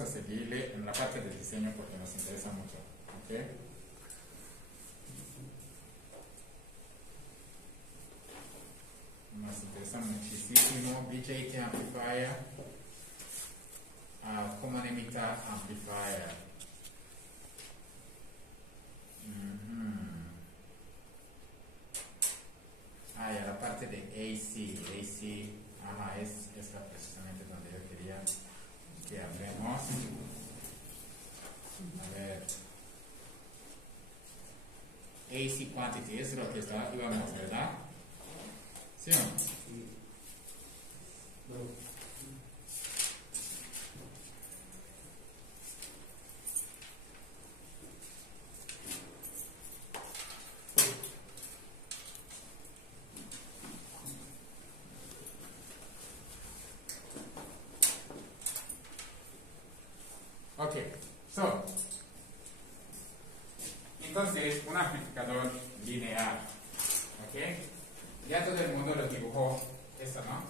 vamos a seguirle en la parte del diseño porque nos interesa mucho. ¿Ok? Nos interesa muchísimo BJT amplifier, common emitter amplifier. Ya la parte de AC, ajá, es precisamente donde yo quería que hablemos. A ver, AC quantity es lo que íbamos, ¿verdad? ¿Sí o no? Sí. No. Ok, entonces un amplificador lineal, ok, ya todo el mundo lo dibujó, eso, ¿no?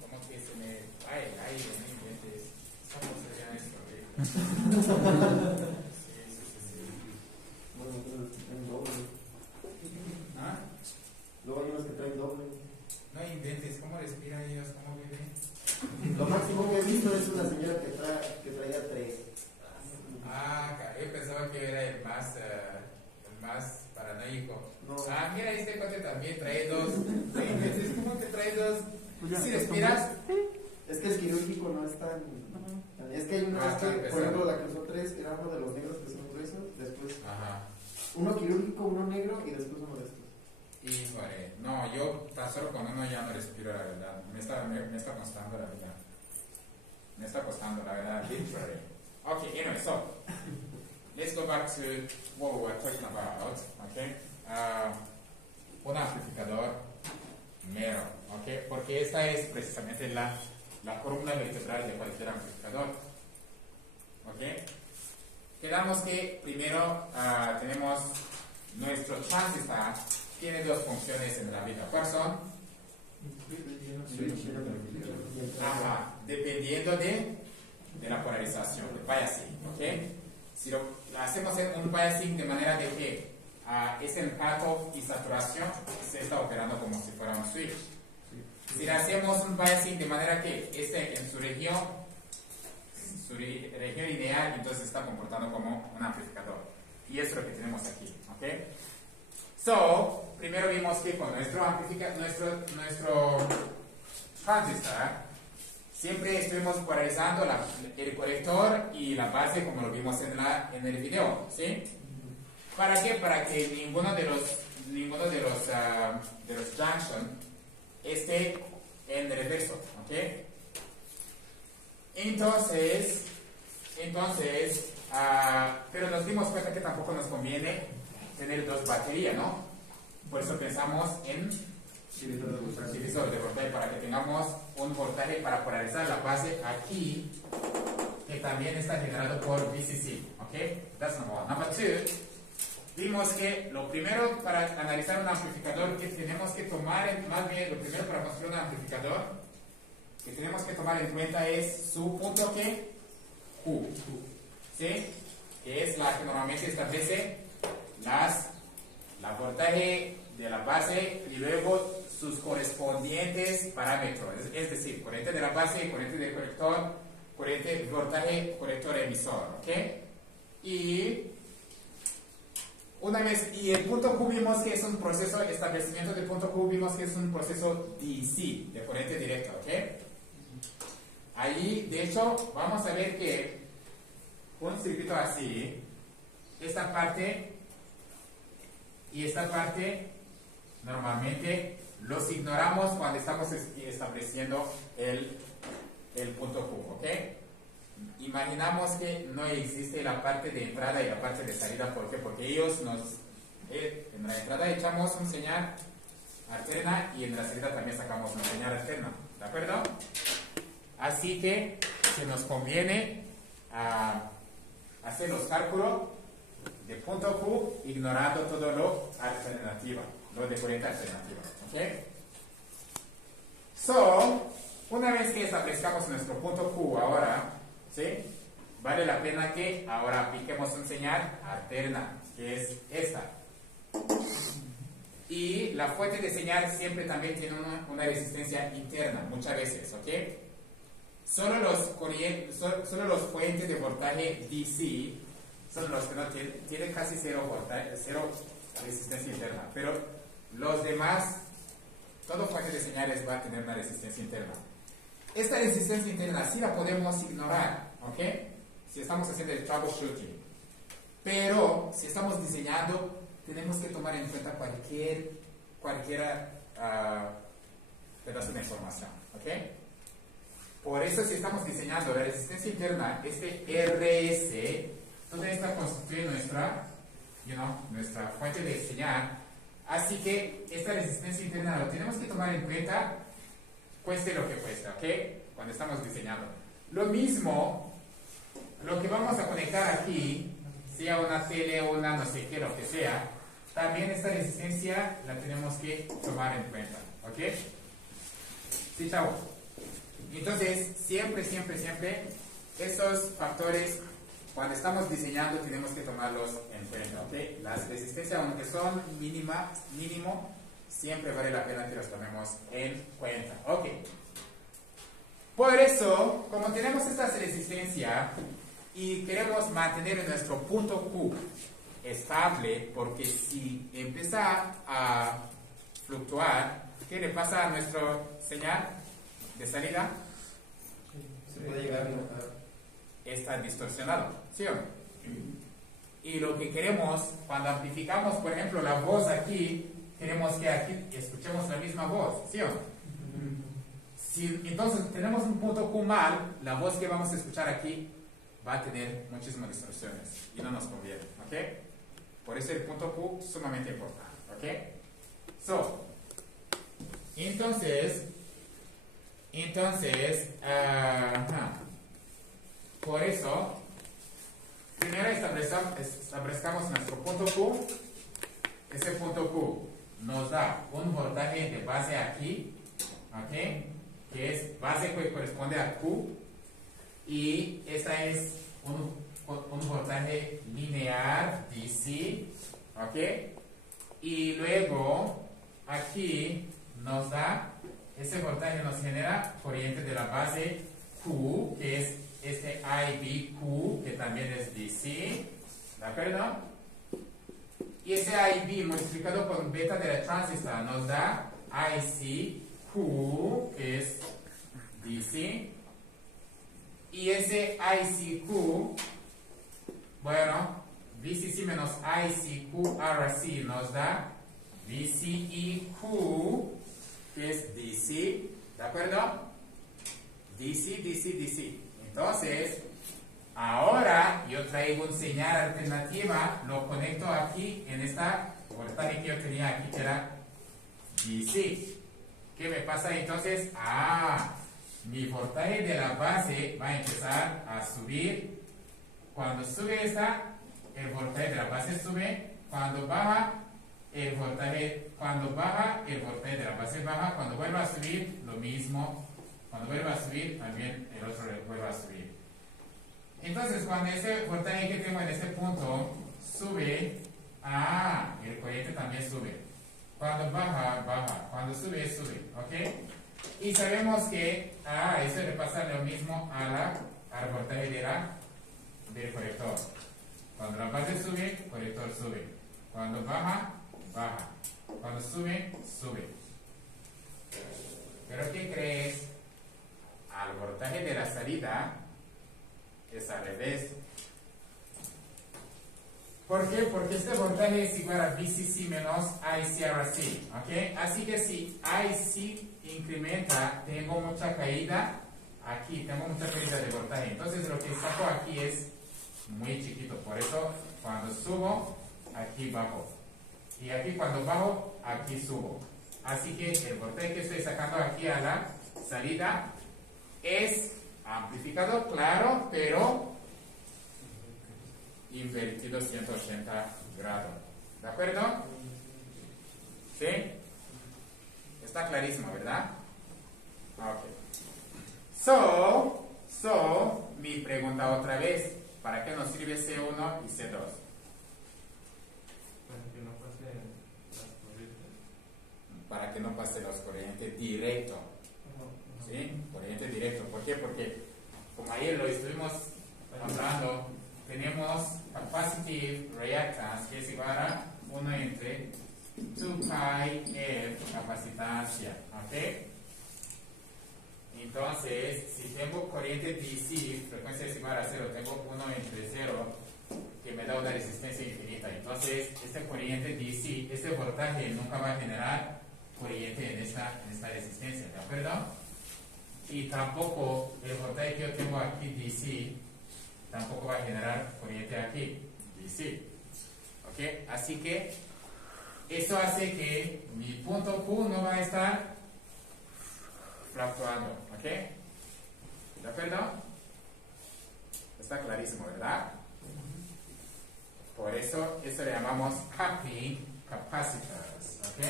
Como que se me va el aire, ¿no? ¿Cómo sería esto? Sí. Bueno, entonces traen doble. ¿Ah? Luego hay unos que traen doble. No inventes, ¿cómo respiran ellos? ¿Cómo viven? Lo máximo que he visto es una señora que traía 3. Yo pensaba que era el más paranoico. No. Mira, este coche también trae 2. No inventes, ¿cómo que trae 2? ¿Si respiras? Es que el quirúrgico no es tan. Es que hay unos que, por ejemplo, la que usó 3 era uno de los negros que son gruesos. Después, uno quirúrgico, uno negro y después uno de estos. Híjole, no, yo tan solo con uno ya no respiro, la verdad. Me está costando, la verdad. Me está costando, la verdad, literally. Okay, anyway, so let's go back to what we were talking about. Okay, un amplificador mero, okay, porque esta es precisamente la columna vertebral de cualquier amplificador. Okay, quedamos que primero tenemos nuestro transistor. Tiene 2 funciones en la vida. ¿Cuáles son? Dependiendo de la polarización, de biasing, ¿ok? Si lo hacemos un biasing de manera de que es en cutoff y saturación, se está operando como si fuera un switch. Si le hacemos un biasing de manera que esté en su región lineal, entonces se está comportando como un amplificador. Y eso es lo que tenemos aquí, ¿ok? So, primero vimos que con nuestro transistor siempre estuvimos polarizando el colector y la base como lo vimos en el video, ¿sí? ¿Para qué? Para que ninguno de los junction esté en reverso, ¿ok? Entonces, pero nos dimos cuenta que tampoco nos conviene tener 2 baterías, ¿no? Por eso pensamos en divisor de voltaje para que tengamos un voltaje para polarizar la base aquí, que también está generado por VCC, ¿ok? That's number 1. Number 2, vimos que lo primero para analizar un amplificador que tenemos que tomar, más bien lo primero para construir un amplificador que tenemos que tomar en cuenta es su punto Q, ¿sí? Que es la que normalmente establece la voltaje de la base y luego sus correspondientes parámetros, es decir, corriente de la base, corriente del colector, corriente voltaje, colector emisor, ¿ok? Y el punto Q vimos que es un proceso, establecimiento del punto Q vimos que es un proceso DC, de corriente directa, ¿ok? Ahí, de hecho, vamos a ver que un circuito así, esta parte y esta parte normalmente los ignoramos cuando estamos estableciendo el punto Q, ¿ok? Imaginamos que no existe la parte de entrada y la parte de salida. ¿Por qué? Porque ellos en la entrada echamos un señal alterna y en la salida también sacamos una señal alterna, ¿de acuerdo? Así que se nos conviene hacer los cálculos de punto Q ignorando todo lo alternativa. los de corriente alternativa. ¿Ok? So, una vez que establezcamos nuestro punto Q ahora, ¿sí? Vale la pena que ahora apliquemos una señal alterna, que es esta. Y la fuente de señal siempre también tiene una resistencia interna, muchas veces, ¿ok? Solo los fuentes de voltaje DC son los que no tienen casi cero resistencia interna, pero los demás, todo fuente de señales va a tener una resistencia interna. Esta resistencia interna sí la podemos ignorar, ¿ok? Si estamos haciendo el troubleshooting. Pero si estamos diseñando, tenemos que tomar en cuenta cualquier pedazo de información, ¿ok? Por eso si estamos diseñando la resistencia interna, este RS, donde está constituye nuestra fuente de señal. Así que esta resistencia interna lo tenemos que tomar en cuenta, cueste lo que cuesta, ¿ok? Cuando estamos diseñando. Lo mismo, lo que vamos a conectar aquí, sea una tele o una no sé qué, lo que sea, también esta resistencia la tenemos que tomar en cuenta, ¿ok? Sí, chavo. Entonces, siempre, estos factores, cuando estamos diseñando, tenemos que tomarlos en cuenta, ¿ok? Las resistencias, aunque son mínimo, siempre vale la pena que los tomemos en cuenta, ¿ok? Por eso, como tenemos esta resistencia y queremos mantener nuestro punto Q estable, porque si empieza a fluctuar, ¿qué le pasa a nuestra señal de salida? Se puede llegar a notar. Está distorsionado, ¿sí o no? Y lo que queremos, cuando amplificamos, por ejemplo, la voz aquí, queremos que aquí escuchemos la misma voz, ¿sí o no? Si entonces tenemos un punto Q mal, la voz que vamos a escuchar aquí va a tener muchísimas distorsiones y no nos conviene, ¿ok? Por eso el punto Q es sumamente importante, ¿ok? So, entonces, por eso, primero establezcamos nuestro punto Q. Ese punto Q nos da un voltaje de base aquí, ¿ok? Que es base que corresponde a Q, y esta es un voltaje lineal DC, ¿ok? Y luego aquí nos da, ese voltaje nos genera corriente de la base Q, que es este IBQ, que también es DC, ¿de acuerdo? Y ese IB multiplicado por beta de la transistor nos da ICQ, que es DC. Y ese ICQ, bueno, VCC menos ICQ RC nos da VCEQ, que es DC, ¿de acuerdo? DC. Entonces, ahora yo traigo una señal alternativa, lo conecto aquí en esta voltaje que yo tenía aquí, que era DC. ¿Qué me pasa entonces? Mi voltaje de la base va a empezar a subir. Cuando sube el voltaje de la base sube. Cuando baja, el voltaje de la base baja. Cuando vuelva a subir, lo mismo. Cuando vuelva a subir, también el otro vuelva a subir. Entonces, cuando ese voltaje que tengo en este punto sube, el corriente también sube. Cuando baja, baja. Cuando sube, sube. ¿Ok? Y sabemos que eso le pasa lo mismo al voltaje del colector. Cuando la base sube, el colector sube. Cuando baja, baja. Cuando sube, sube. ¿Pero qué crees? Al voltaje de la salida es al revés. ¿Por qué? Porque este voltaje es igual a VCC menos ICRC, ¿ok? Así que si IC incrementa, tengo mucha caída aquí, tengo mucha caída de voltaje. Entonces lo que saco aquí es muy chiquito. Por eso cuando subo, aquí bajo. Y aquí cuando bajo, aquí subo. Así que el voltaje que estoy sacando aquí a la salida es amplificado, claro, pero invertido 180 grados. ¿De acuerdo? ¿Sí? Está clarísimo, ¿verdad? Ok. So, mi pregunta otra vez, ¿para qué nos sirve C1 y C2? Para que no pase los corrientes directo. ¿Sí? Corriente directo. ¿Por qué? Porque como ayer lo estuvimos hablando, tenemos capacitive reactance que es igual a 1 entre 2 pi F capacitancia. ¿Ok? Entonces, si tengo corriente DC, frecuencia es igual a 0, tengo 1 entre 0, que me da una resistencia infinita. Entonces, esta corriente DC, este voltaje nunca va a generar corriente en esta resistencia, ¿de acuerdo? Y tampoco el voltaje que yo tengo aquí DC, tampoco va a generar corriente aquí, DC. ¿Ok? Así que, eso hace que mi punto Q no va a estar fluctuando, ¿ok? ¿De acuerdo? Está clarísimo, ¿verdad? Por eso le llamamos coupling capacitors, ¿ok?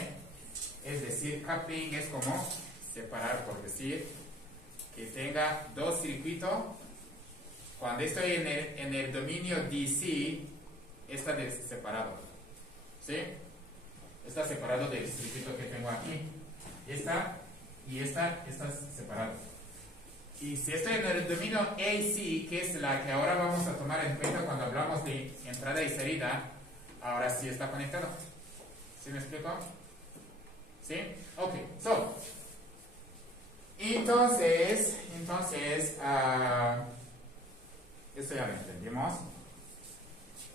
Es decir, coupling es como separar, por decir, que tenga dos circuitos. Cuando estoy en el dominio DC, está separado, ¿sí? Está separado del circuito que tengo aquí. Esta está separado. Y si estoy en el dominio AC, que es la que ahora vamos a tomar en cuenta cuando hablamos de entrada y salida, ahora sí está conectado. ¿Sí me explico? ¿Sí? Ok, entonces, esto ya lo entendimos.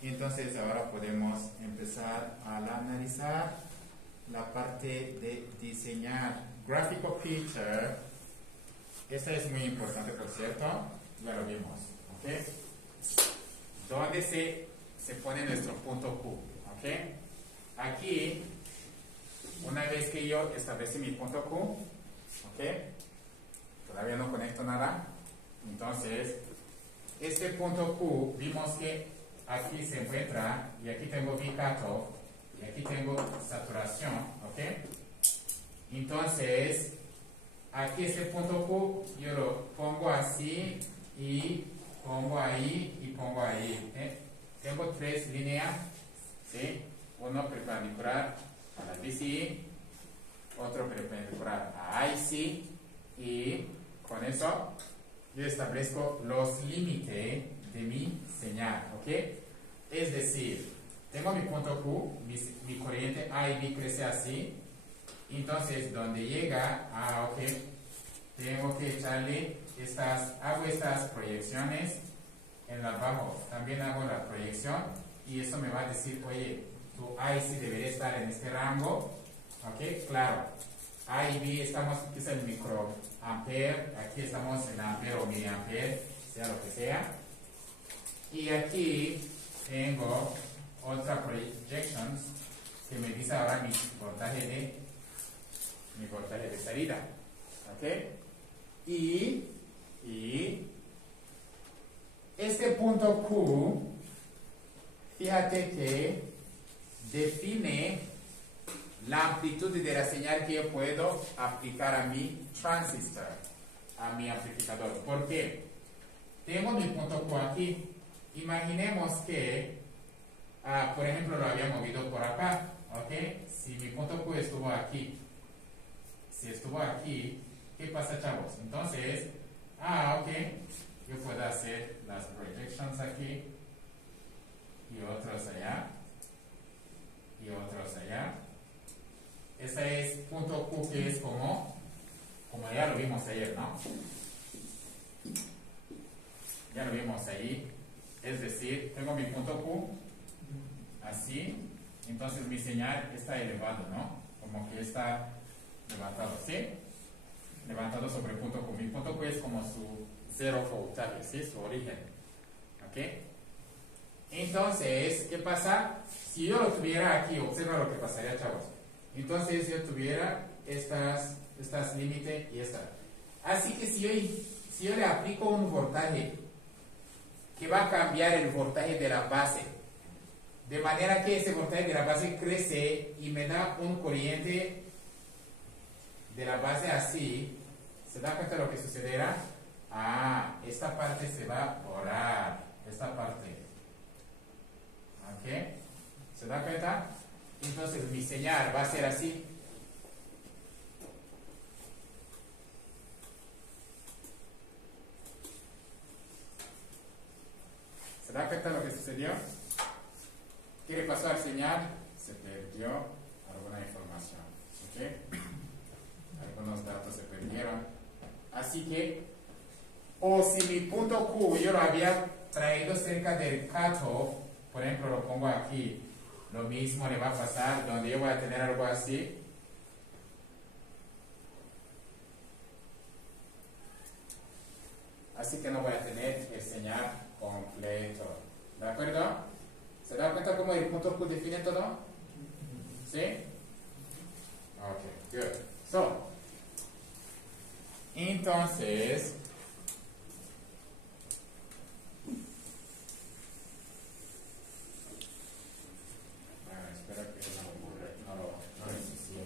Entonces ahora podemos empezar a analizar la parte de diseñar Graphical Picture. Esta es muy importante, por cierto, ya lo vimos, ¿ok? ¿Dónde se pone nuestro punto Q? ¿Ok? Aquí, una vez que yo establecí mi punto Q, ¿ok? Todavía no conecto nada. Entonces, este punto Q, vimos que aquí se encuentra, y aquí tengo V cutoff, y aquí tengo saturación, ¿ok? Entonces, aquí este punto Q, yo lo pongo así, y pongo ahí, y pongo ahí. Tengo tres líneas, ¿sí? Uno perpendicular a la BCE, otro perpendicular a IC, y con eso yo establezco los límites de mi señal, ¿ok? Es decir, tengo mi punto Q, mi corriente A y B crece así, entonces donde llega, ok, tengo que echarle hago estas proyecciones en la abajo, también hago la proyección y eso me va a decir, oye, tu IC debería estar en este rango, ok, claro, A y B estamos, aquí es el microampere, aquí estamos en ampere o miliampere, sea lo que sea, y aquí tengo otra projections que me dice ahora mi voltaje de salida, ok, y este punto Q, fíjate que define la amplitud de la señal que yo puedo aplicar a mi transistor, a mi amplificador. ¿Por qué? Tengo mi punto Q aquí. Imaginemos que, por ejemplo, lo había movido por acá, ¿ok? Si mi punto Q estuvo aquí, si estuvo aquí, ¿qué pasa, chavos? Entonces, ok, yo puedo hacer las projections aquí, y otros allá, y otros allá. Este es punto Q, que es como ya lo vimos ayer, ¿no? Ya lo vimos ahí. Es decir, tengo mi punto Q así, entonces mi señal está elevado, ¿no? Como que está levantado, ¿sí? Levantado sobre el punto Q. Mi punto Q es como su cero voltaje, ¿sí? Su origen, ¿ok? Entonces, ¿qué pasa? Si yo lo tuviera aquí, observa lo que pasaría, chavos. Entonces yo tuviera estas límites y esta. Así que si yo le aplico un voltaje que va a cambiar el voltaje de la base De manera que ese voltaje de la base crece y me da un corriente de la base así. ¿Se da cuenta de lo que sucederá? Ah, esta parte se va a borrar. Esta parte. ¿Ok? ¿Se da cuenta? Entonces mi señal va a ser así. ¿Se da cuenta de lo que sucedió? ¿Qué le pasó al señal? Se perdió alguna información. ¿Ok? Algunos datos se perdieron. Así que, o si mi punto Q yo lo había traído cerca del cutoff, por ejemplo lo pongo aquí, lo mismo le va a pasar donde yo voy a tener algo así. Así que no voy a tener el señal completo. ¿De acuerdo? ¿Se da cuenta cómo el punto Q define todo? ¿Sí? Ok, good. So, entonces, espero que no lo ensucie.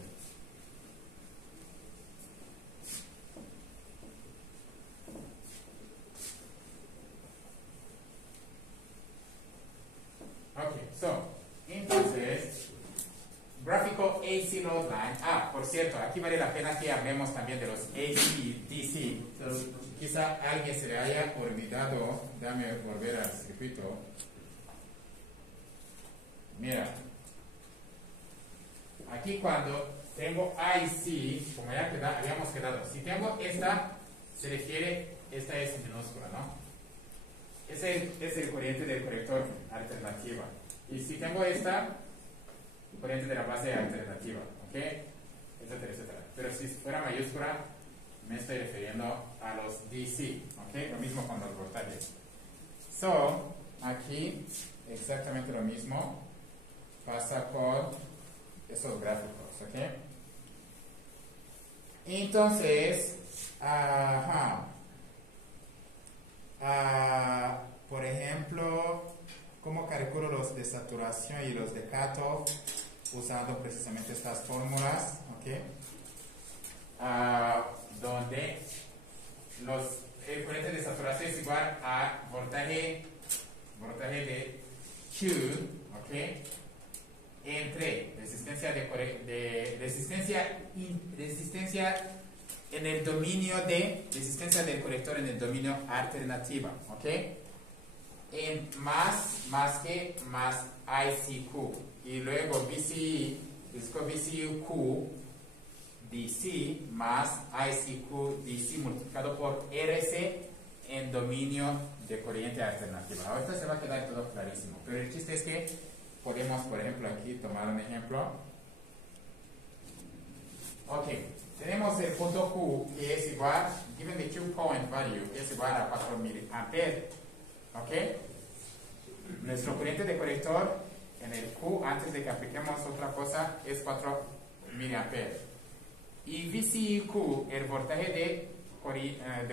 Ok, so, entonces, gráfico AC load line. Ah, por cierto, aquí vale la pena que hablemos también de los AC y DC. Quizá a alguien se le haya olvidado. Déjame volver al circuito. Mira, aquí cuando tengo IC, como ya habíamos quedado, si tengo esta, se refiere, esta es minúscula, ¿no? Ese es el corriente del corrector alternativa. Y si tengo esta, corriente de la base alternativa, ¿ok? Etcétera, etcétera. Pero si fuera mayúscula, me estoy refiriendo a los DC, ¿ok? Lo mismo con los voltajes. So, aquí, exactamente lo mismo pasa con esos gráficos, ¿ok? Entonces, por ejemplo, ¿cómo calculo los de saturación y los de cutoff? Usando precisamente estas fórmulas, ¿ok? Donde el corriente de saturación es igual a voltaje de Q, ¿ok? Entre resistencia en el dominio de resistencia del colector en el dominio alternativa, ¿ok? Más ICQ y luego VCQ DC más ICQ DC multiplicado por RC en dominio de corriente alternativa. Ahorita se va a quedar todo clarísimo, pero el chiste es que podemos, por ejemplo, aquí tomar un ejemplo. Ok, tenemos el punto Q que es igual, given the Q point value, es igual a 4 miliamperes. Ok, nuestro corriente de colector en el Q, antes de que apliquemos otra cosa, es 4 miliamperes. Y VCQ, el voltaje de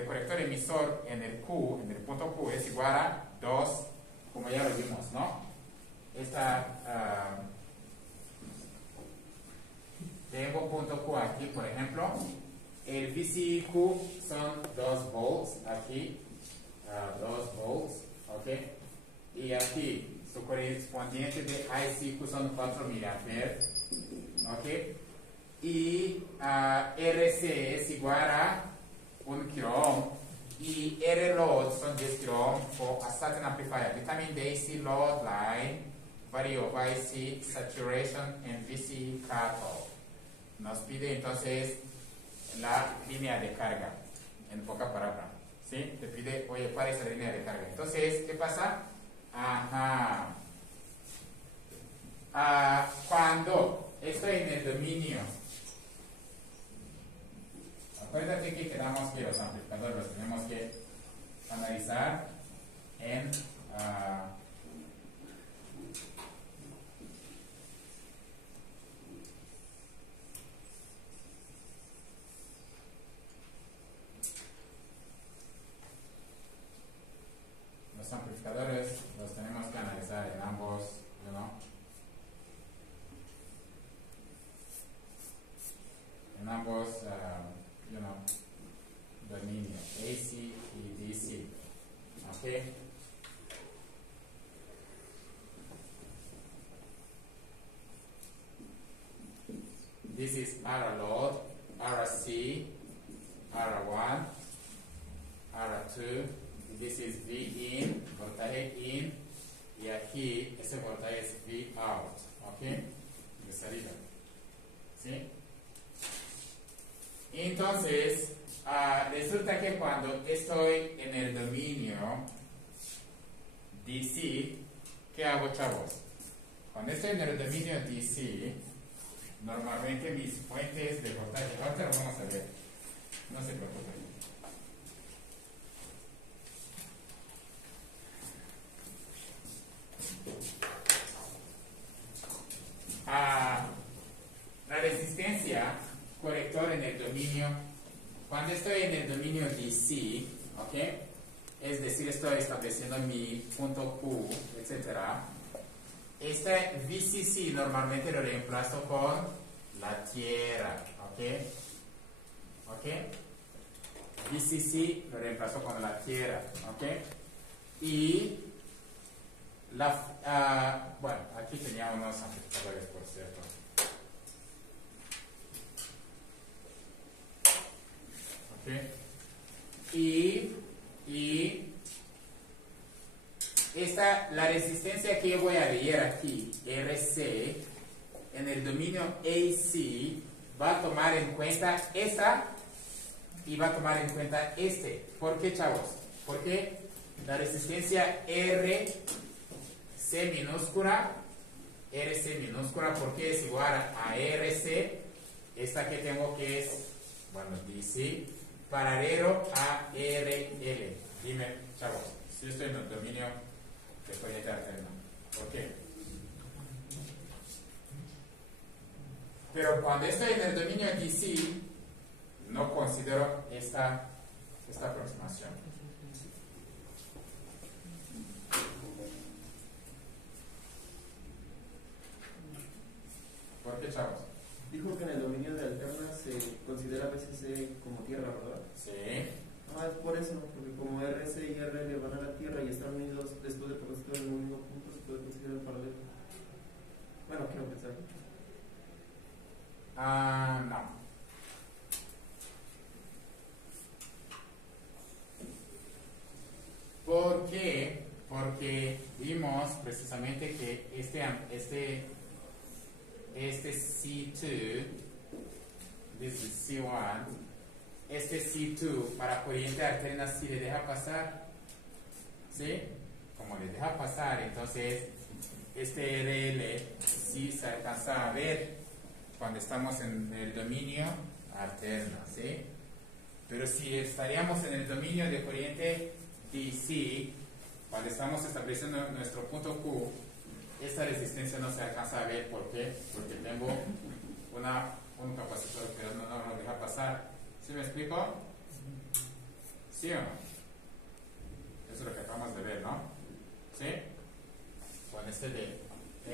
colector emisor en el Q, en el punto Q, es igual a 2, como ya lo vimos, ¿no? Tengo punto Q aquí, por ejemplo. El VCQ son 2 volts, aquí, 2 volts, ¿ok? Y aquí, su correspondiente de ICQ son 4 miliamperes, ¿ok? Y RC es igual a 1 kilo ohm y R load son 10 kilo ohm for a certain amplifier. Determine the AC load line, value of IC, saturation, and VC cutoff. Nos pide entonces la línea de carga, en poca palabra, ¿sí? Te pide, oye, ¿cuál es la línea de carga? Entonces, ¿qué pasa? Cuando estoy en el dominio, acuérdate que quedamos que los amplificadores los tenemos que analizar en los amplificadores los tenemos que analizar en ambos, ¿no? this is area load, area C, area 1, area 2, this is V in, voltaje in, y aquí ese voltaje es V out, ¿ok? De salida. ¿Sí? Entonces, resulta que cuando estoy en el dominio DC, ¿qué hago, chavos? Cuando estoy en el dominio DC, normalmente mis fuentes de voltaje, ahorita lo vamos a ver, no se preocupen. La resistencia corrector en el dominio, cuando estoy en el dominio DC, ¿ok? Es decir, estoy estableciendo mi punto Q, etc. Este VCC normalmente lo reemplazo con la tierra, ¿ok? ¿Ok? VCC lo reemplazo con la tierra, ¿ok? Y bueno, aquí tenía unos amplificadores, por cierto. ¿Ok? Y la resistencia que yo voy a leer aquí, RC, en el dominio AC, va a tomar en cuenta esta y va a tomar en cuenta este. ¿Por qué, chavos? Porque la resistencia RC minúscula, ¿por qué es igual a RC? Esta que tengo que es, bueno, DC, paralelo a RL. Dime, chavos, si yo estoy en el dominio de corriente alterna, ¿por qué? Pero cuando estoy en el dominio DC, no considero esta aproximación. ¿Por qué, chavos? Dijo que en el dominio de alterna se considera VCC como tierra, ¿verdad? Sí. Ah, es por eso, porque como RC y RL van a la tierra y están unidos después de capacitor en un mismo punto, se puede considerar paralelo. Bueno, quiero pensar. No. ¿Por qué? Porque vimos precisamente que este C2, this is C1, este C2 para corriente alterna si le deja pasar, ¿sí? Como le deja pasar, entonces este RL sí se alcanza a ver cuando estamos en el dominio alterna, ¿sí? Pero si estaríamos en el dominio de corriente DC, cuando estamos estableciendo nuestro punto Q, esta resistencia no se alcanza a ver. ¿Por qué? Porque tengo un capacitor que no lo deja pasar. ¿Sí me explico? ¿Sí o no? Eso es lo que acabamos de ver, ¿no? ¿Sí? Con este de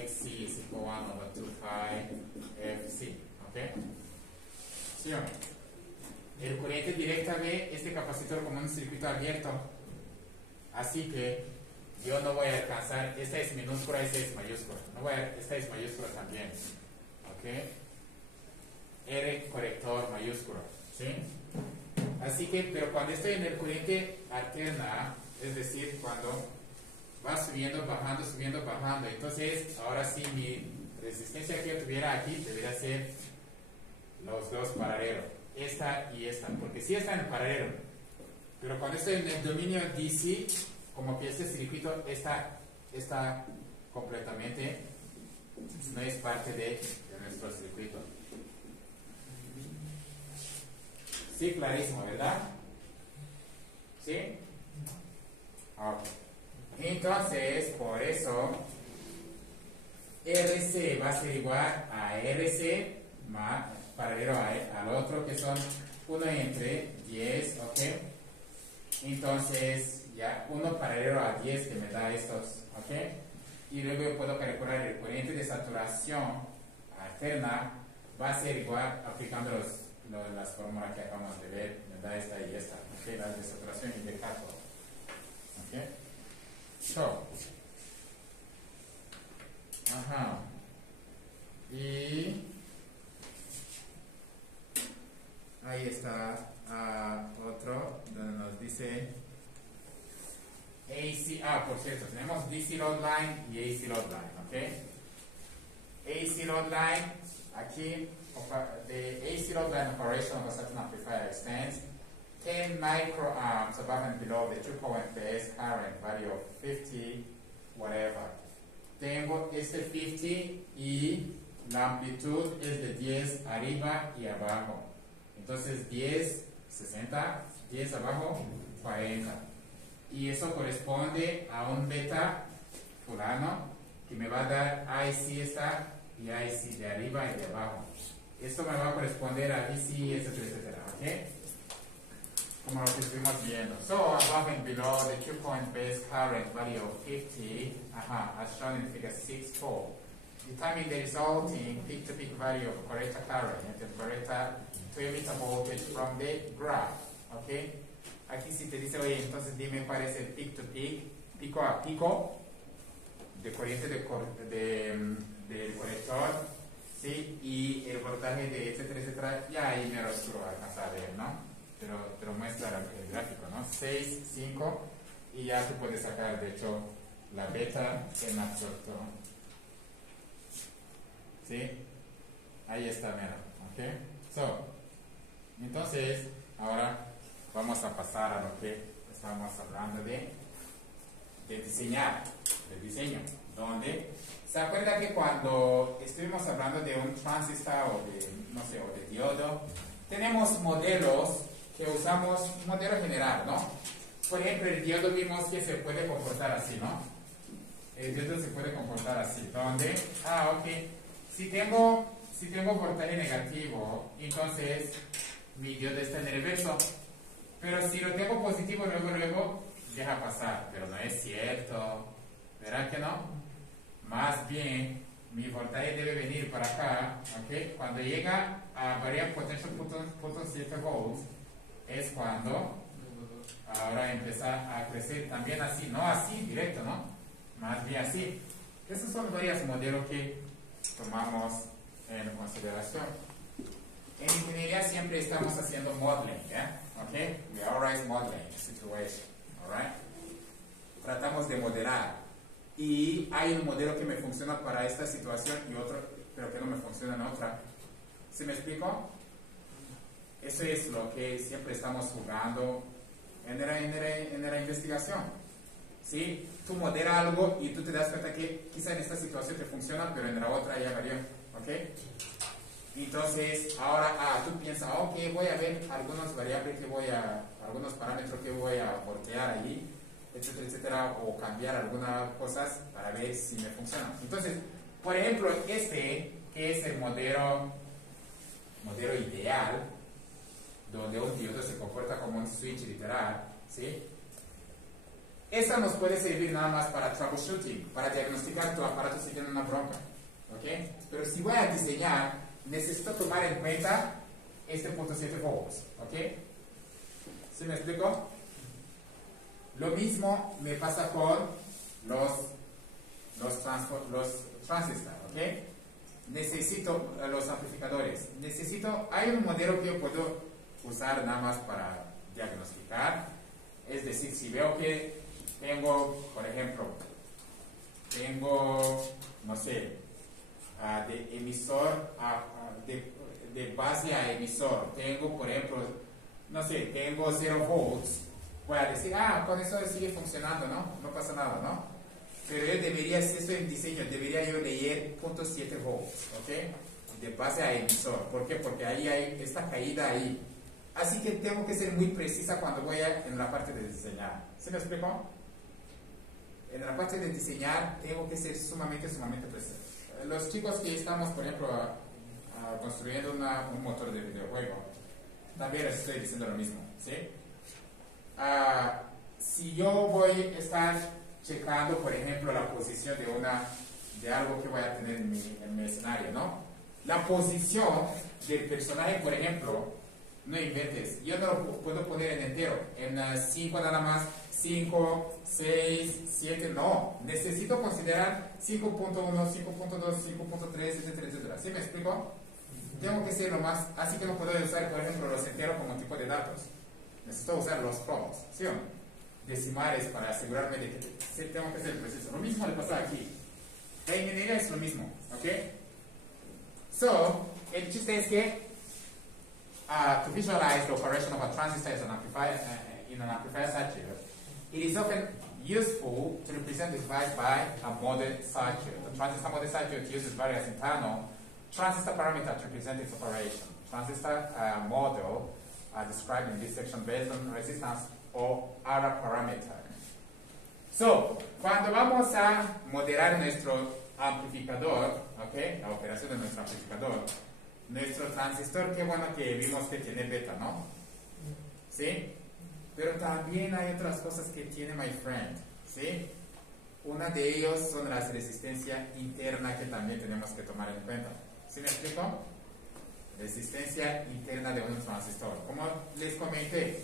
XC is equal 1 over 2 pi FC. ¿Ok? ¿Sí o no? El corriente directa ve este capacitor como un circuito abierto. Así que yo no voy a alcanzar, esta es minúscula, esta es mayúscula. Esta es mayúscula también. ¿Ok? R corrector mayúscula. ¿Sí? Así que, pero cuando estoy en el corriente alterna, es decir, cuando va subiendo, bajando, entonces ahora sí mi resistencia que yo tuviera aquí debería ser los dos paralelos, esta y esta, porque sí están en paralelo, pero cuando estoy en el dominio DC, como que este circuito está completamente, no es parte de nuestro circuito. Sí, clarísimo, ¿verdad? ¿Sí? Ok. Entonces, por eso, RC va a ser igual a RC más paralelo al otro, que son 1 entre 10, ¿ok? Entonces, ya 1 paralelo a 10 que me da estos, ¿ok? Y luego yo puedo calcular el corriente de saturación alterna, va a ser igual aplicando las fórmulas que acabamos de ver, me da esta y esta, ¿ok? La de saturación y de cátodo, ¿ok? So, y ahí está otro donde nos dice AC, por cierto, tenemos DC load line y AC load line, ¿ok? AC load line, aquí, the AC load line operation of a certain amplifier extends 10 microamps above and below the true current base current value of 50, whatever. Tengo este 50 y la amplitud es de 10 arriba y abajo. Entonces 10, 60, 10 abajo, 40. Y eso corresponde a un beta fulano que me va a dar IC esta y IC de arriba y de abajo. Esto me va a corresponder a DC, etcétera, etcétera, ¿ok? Como lo que estuvimos viendo. So, above and below the 2-point base current value of 50, as shown in figure 6.4. Determine the resulting peak-to-peak value of corrector current and the corrector to emitter voltage from the graph, ¿ok? Aquí si te dice, oye, entonces dime cuál es el peak-to-peak, pico a pico, de corriente del colector, ¿sí? Y el voltaje de etcétera, etcétera, ya ahí me lo alcanza a ver, ¿no? Te lo muestra el gráfico, ¿no? 6, 5, y ya tú puedes sacar, de hecho, la beta en absorto. ¿Sí? Ahí está, mero, ¿ok? So, entonces, ahora vamos a pasar a lo que estamos hablando de diseñar, de diseño, donde se acuerda que cuando estuvimos hablando de un transistor o de, no sé, o de diodo, tenemos modelos que usamos, un modelo general, ¿no? Por ejemplo, el diodo vimos que se puede comportar así, ¿no? El diodo se puede comportar así, donde, ok, si tengo voltaje negativo, entonces mi diodo está en el reverso. Pero si lo tengo positivo, luego deja pasar. Pero no es cierto. ¿Verdad que no? Más bien, mi voltaje debe venir para acá. ¿Ok? Cuando llega a variar potential .7 volts, es cuando ahora empieza a crecer también así. No así, directo, ¿no? Más bien así. Esos son varios modelos que tomamos en consideración. En ingeniería siempre estamos haciendo modeling, ¿ya? Okay, we always modeling the situation, alright? Tratamos de modelar. Y hay un modelo que me funciona para esta situación y otro, pero que no me funciona en otra. ¿Sí me explico? Eso es lo que siempre estamos jugando en la investigación. ¿Sí? Tú modelas algo y tú te das cuenta que quizá en esta situación te funciona, pero en la otra ya varió. ¿Ok? Entonces, ahora, tú piensas, ok, voy a ver algunas variables algunos parámetros que voy a voltear allí, etcétera, etcétera, o cambiar algunas cosas para ver si me funciona. Entonces, por ejemplo, que es el modelo ideal, donde un diodo se comporta como un switch literal, ¿sí? Esa nos puede servir nada más para troubleshooting, para diagnosticar tu aparato si tiene una bronca, ¿ok? Pero si voy a diseñar, necesito tomar en cuenta este .7 volts, ¿ok? ¿Sí me explico? Lo mismo me pasa con los transistores, ¿ok? Necesito los amplificadores. Hay un modelo que yo puedo usar nada más para diagnosticar. Es decir, si veo que tengo, por ejemplo, no sé, de emisor de base a emisor, tengo, por ejemplo, no sé, tengo 0 volts, voy a decir, con eso sigue funcionando, ¿no? No pasa nada, ¿no? Pero yo debería, si estoy en diseño, debería yo leer .7 volts, ¿ok? De base a emisor. ¿Por qué? Porque ahí hay esta caída ahí. Así que tengo que ser muy precisa cuando voy en la parte de diseñar. ¿Se me explicó? En la parte de diseñar tengo que ser sumamente preciso. Los chicos que estamos, por ejemplo, construyendo un motor de videojuego, también les estoy diciendo lo mismo, ¿sí? Si yo voy a estar checando, por ejemplo, la posición de algo que voy a tener en mi escenario, ¿no? La posición del personaje, por ejemplo, no inventes. Yo no lo puedo poner en entero, en 5 nada más, 5, 6, 7, no. Necesito considerar 5.1, 5.2, 5.3, etcétera, etcétera. ¿Sí me explico? Tengo que ser lo más, así que no puedo usar, por ejemplo, los enteros como tipo de datos. Necesito usar los floats, ¿sí o no? Decimales para asegurarme de que tengo que ser preciso. Lo mismo le pasa aquí. La ingeniería es lo mismo, ¿ok? So, el chiste es que to visualize the operation of a transistor as an amplifier in an amplifier circuit, it is often useful to represent the device by a model circuit. The transistor model circuit uses various internal transistor parameters to represent its operation. Transistor model are described in this section based on resistance or other parameter. So, cuando vamos a modelar nuestro amplificador, ¿ok? La operación de nuestro amplificador, nuestro transistor, qué bueno que vimos que tiene beta, ¿no? ¿Sí? Pero también hay otras cosas que tiene my friend, ¿sí? Una de ellos son las resistencia interna que también tenemos que tomar en cuenta. ¿Sí me explico? Resistencia interna de un transistor. Como les comenté,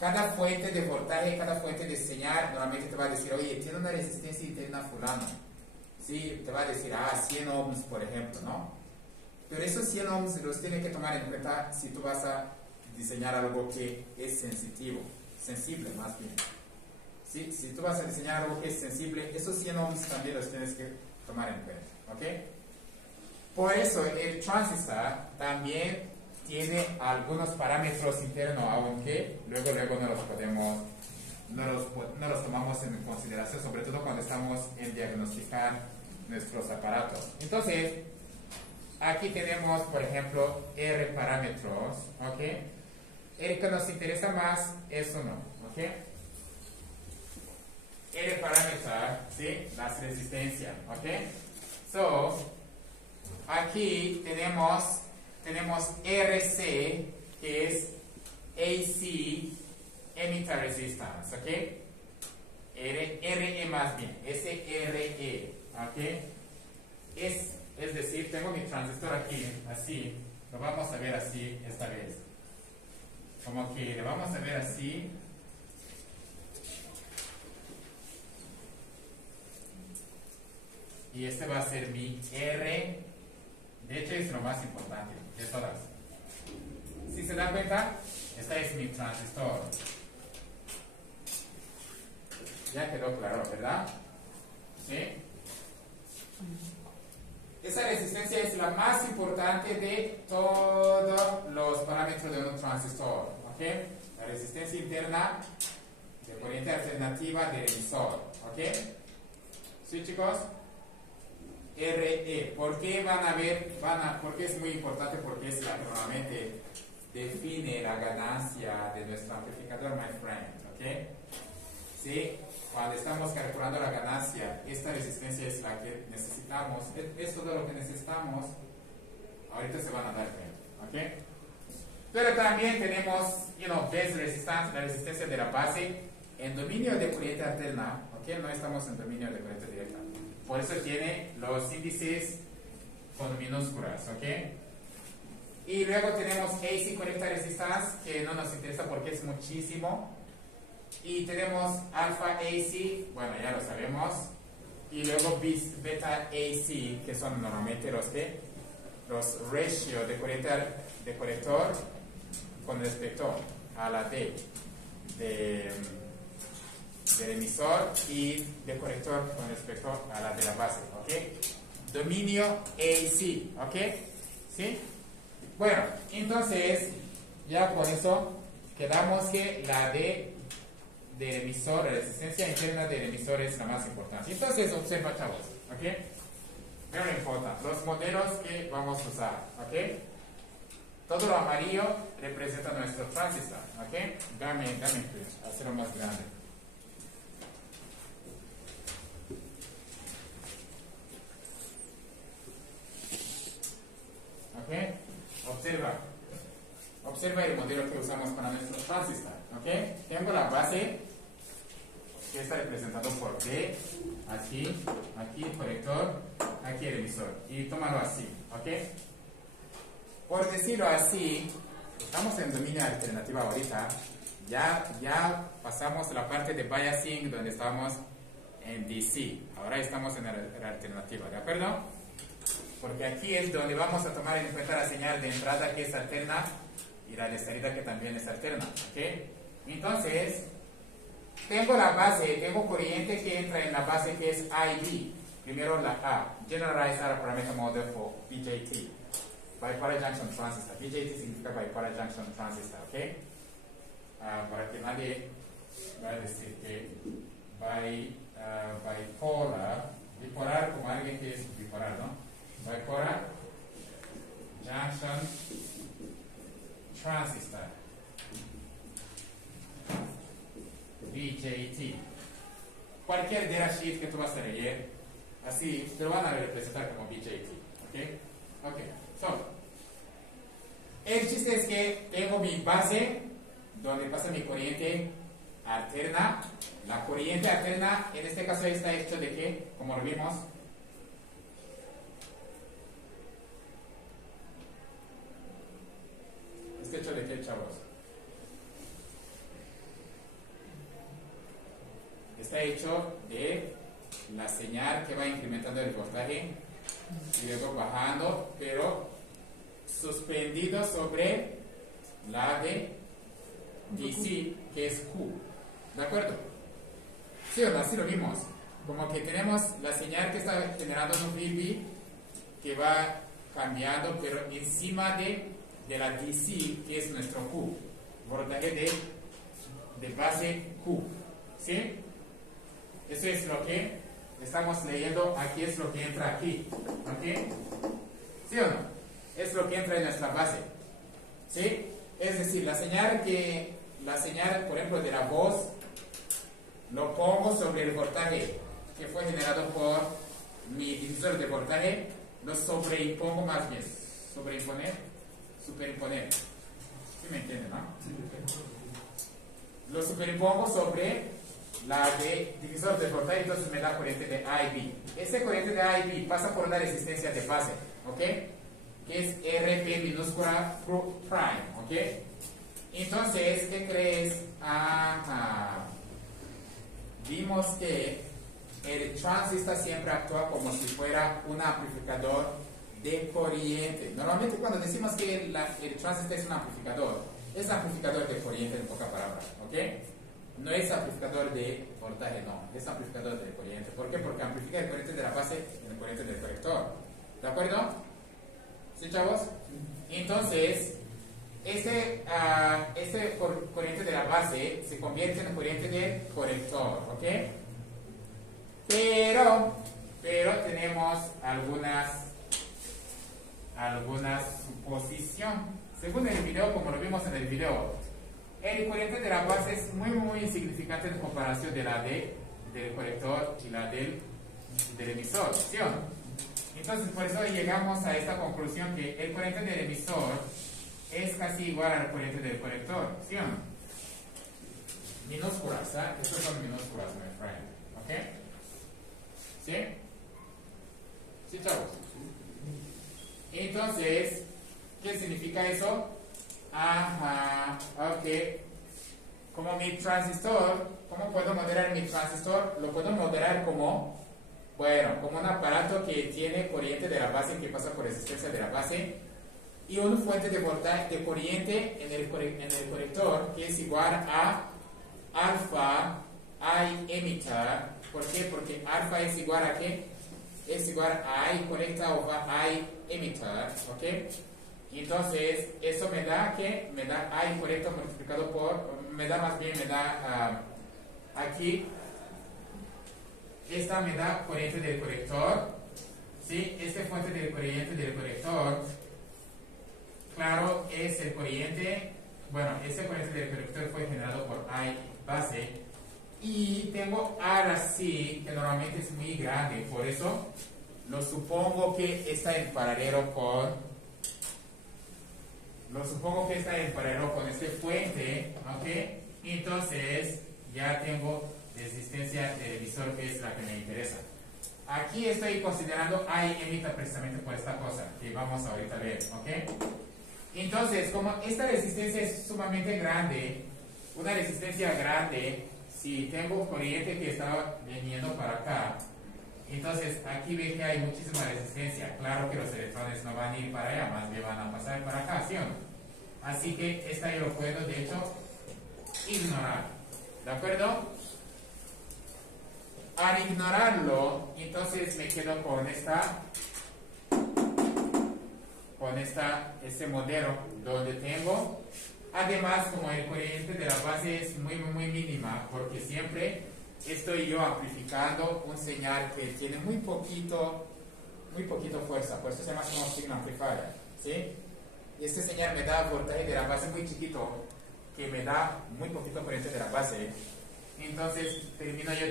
cada fuente de voltaje, cada fuente de señal, normalmente te va a decir, oye, tiene una resistencia interna fulano. Sí, te va a decir, 100 ohms, por ejemplo, ¿no? Pero esos 100 ohms los tienes que tomar en cuenta si tú vas a diseñar algo que es sensible más bien. ¿Sí? Si tú vas a diseñar algo que es sensible, esos 100 ohms también los tienes que tomar en cuenta, ¿ok? Por eso el transistor también tiene algunos parámetros internos, aunque luego no los tomamos en consideración, sobre todo cuando estamos en diagnosticar nuestros aparatos. Entonces, aquí tenemos, por ejemplo, R parámetros, ¿ok? El que nos interesa más es uno, ¿ok? R parámetros, ¿sí? Las resistencias, ¿ok? So, aquí tenemos RC, que es AC Emitter Resistance, ¿ok? RE más bien, SRE, ¿ok? Es decir, tengo mi transistor aquí, así, lo vamos a ver así esta vez. Como que lo vamos a ver así. Y este va a ser mi R. De hecho, es lo más importante de todas. Si se dan cuenta, este es mi transistor. Ya quedó claro, ¿verdad? ¿Sí? Esa resistencia es la más importante de todos los parámetros de un transistor. ¿Ok? La resistencia interna de corriente alternativa del emisor. ¿Ok? ¿Sí, chicos? RE. ¿Por qué porque es muy importante? Porque es la que normalmente define la ganancia de nuestro amplificador, my friend. ¿Ok? ¿Sí? Cuando estamos calculando la ganancia, esta resistencia es la que necesitamos. Es todo lo que necesitamos. Ahorita se van a dar cuenta. ¿Ok? Pero también tenemos, base resistance, la resistencia de la base en dominio de corriente alterna. ¿Ok? No estamos en dominio de corriente directa. Por eso tiene los índices con minúsculas. ¿Ok? Y luego tenemos AC Correcta Resistance, que no nos interesa porque es muchísimo. Y tenemos alfa AC, bueno, ya lo sabemos. Y luego beta AC, que son normalmente los ratios de corriente de colector con respecto a la D del emisor y de colector con respecto a la de la base. ¿Ok? Dominio AC. ¿Ok? ¿Sí? Bueno, entonces, ya con eso quedamos que la D del emisor, la resistencia interna del emisor es la más importante. Entonces, observa, chavos, ¿ok? Very important. Los modelos que vamos a usar, ¿ok? Todo lo amarillo representa nuestro transistor, ¿ok? Dame, hacerlo más grande. ¿Ok? Observa el modelo que usamos para nuestro transistor, ¿ok? Tengo la base que está representado por D, aquí el colector, aquí el emisor. Y tómalo así, ¿ok? Por decirlo así, estamos en dominio alternativa ahorita. Ya pasamos la parte de biasing donde estamos en DC. Ahora estamos en la alternativa, ¿de acuerdo? porque aquí es donde vamos a tomar en cuenta la señal de entrada que es alterna y la de salida que también es alterna, ¿ok? Entonces, tengo la base, tengo corriente que entra en la base que es IB. Primero la A, Generalized Array Parameter Model for BJT, Bipolar Junction Transistor. BJT significa Bipolar Junction Transistor, ¿ok? Para que nadie va a decir que bipolar como alguien que es bipolar, ¿no? Bipolar Junction Transistor, BJT. Cualquier data sheet que tú vas a leer, así te lo van a representar como BJT, ¿ok? So, el chiste es que tengo mi base donde pasa mi corriente alterna. La corriente alterna en este caso está hecho de ¿qué? Como lo vimos, ¿está hecho de qué, chavos? Está hecho de la señal que va incrementando el voltaje y luego bajando, pero suspendido sobre la de DC, que es Q. ¿De acuerdo? ¿Sí o no? Así lo vimos. Como que tenemos la señal que está generando un VB que va cambiando, pero encima de la DC, que es nuestro Q. Voltaje de base Q. ¿Sí? Eso es lo que estamos leyendo. Aquí es lo que entra aquí. ¿Ok? ¿Sí o no? Es lo que entra en nuestra base. ¿Sí? Es decir, la señal, por ejemplo, de la voz, lo pongo sobre el voltaje que fue generado por mi divisor de voltaje, lo sobreimpongo más bien. Superimponer. ¿Sí me entienden, no? Lo superimpongo sobre la de divisor de voltaje, entonces me da corriente de IB. Esa corriente de IB pasa por una resistencia de base, ¿ok? Que es RP minúscula prime, ¿ok? Entonces, ¿qué crees? Vimos que el transistor siempre actúa como si fuera un amplificador de corriente. Normalmente cuando decimos que el transistor es un amplificador de corriente en pocas palabras, ¿ok? No es amplificador de voltaje, no, es amplificador de corriente. ¿Por qué? Porque amplifica el corriente de la base y el corriente del colector. ¿De acuerdo? ¿Sí, chavos? Entonces, ese corriente de la base se convierte en corriente del colector, ¿ok? Pero tenemos algunas suposición. Según el video, como lo vimos en el video, el corriente de la base es muy insignificante en comparación de la del colector y la del emisor, ¿sí o no? Entonces, por eso llegamos a esta conclusión que el corriente del emisor es casi igual al corriente del colector, ¿sí o no? Minúsculas, ¿ah? Estos son minúsculas, my friend, ¿ok? ¿Sí? ¿Sí, chavos? Entonces, ¿qué significa eso? Ajá, ok. Como mi transistor, ¿cómo puedo modelar mi transistor? Lo puedo modelar como un aparato que tiene corriente de la base que pasa por resistencia de la base y una fuente de voltaje de corriente en el colector que es igual a alfa I emitter. ¿Por qué? Porque alfa es igual a ¿qué? Es igual a I conecta over I emitter, ¿ok? Entonces, eso me da ¿qué? Me da I conecta multiplicado por, aquí, esta me da corriente del colector, ¿sí? Esta fuente de corriente del colector, claro, es el corriente, ese corriente del colector fue generado por I base, y tengo R así, que normalmente es muy grande, por eso lo supongo que está en paralelo con esta fuente, ¿ok? Entonces, ya tengo resistencia del emisor, que es la que me interesa. Aquí estoy considerando I emitter precisamente por esta cosa que vamos a ahorita ver, ¿ok? Entonces, como esta resistencia es sumamente grande, una resistencia grande, si tengo corriente que está viniendo para acá, Entonces, aquí ve que hay muchísima resistencia. Claro que los electrones no van a ir para allá, más bien van a pasar para acá, ¿sí o no? Así que esta yo lo puedo, de hecho, ignorar. ¿De acuerdo? Al ignorarlo, entonces me quedo con este modelo donde tengo, además, como el corriente de la base es muy mínima, porque siempre estoy yo amplificando un señal que tiene muy poquito fuerza, por eso se llama como signal amplifier, ¿sí? Y este señal me da voltaje de la base muy chiquito, que me da muy poquito corriente de la base. Entonces termino yo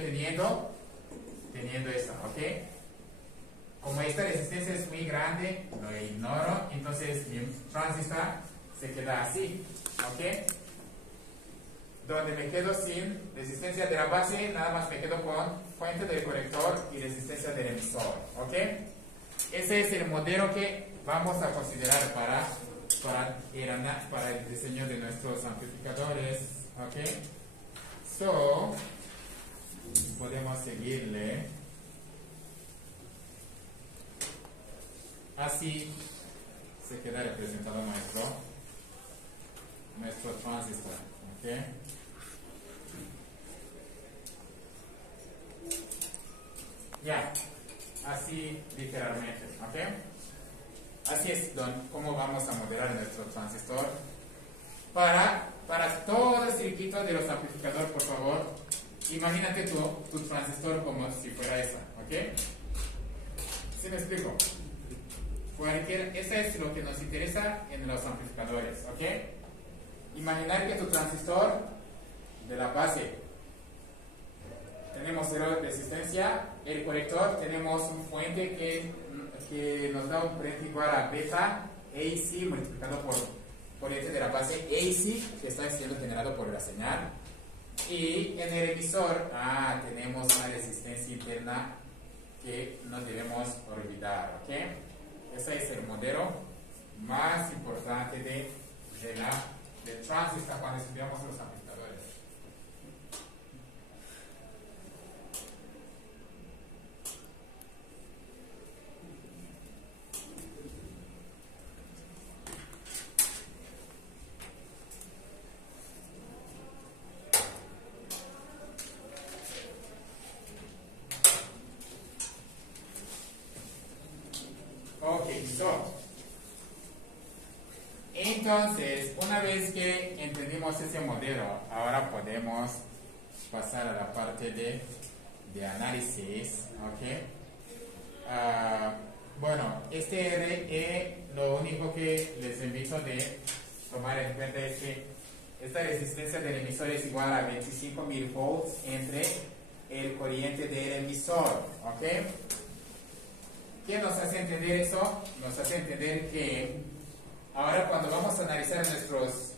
teniendo esto, ¿ok? Como esta resistencia es muy grande, lo ignoro, entonces mi transistor se queda así, ¿ok? Donde me quedo sin resistencia de la base, nada más me quedo con fuente del colector y resistencia del emisor, ¿ok? Ese es el modelo que vamos a considerar para el diseño de nuestros amplificadores, ¿ok? So, podemos seguirle. Así se queda representado nuestro transistor, ¿ok? Ya, así literalmente, ¿ok? Así es como vamos a modelar nuestro transistor. Para todo el circuito de los amplificadores, por favor, imagínate tu transistor como si fuera esa, ¿ok? ¿Sí me explico? Eso es lo que nos interesa en los amplificadores, ¿ok? Imaginar que tu transistor de la base tenemos cero resistencia, el colector tenemos un fuente que nos da un corriente igual a beta AC multiplicado por corriente de la base AC que está siendo generado por la señal, y en el emisor tenemos una resistencia interna que no debemos olvidar, ¿ok? Ese es el modelo más importante del transistor cuando estudiamos los amplificadores. Entonces, una vez que entendimos ese modelo, ahora podemos pasar a la parte de análisis, ¿ok? Bueno, este RE, lo único que les invito de tomar en cuenta es que esta resistencia del emisor es igual a 25.000 volts entre el corriente del emisor, ¿ok? ¿Qué nos hace entender eso? Nos hace entender que ahora cuando vamos a analizar nuestros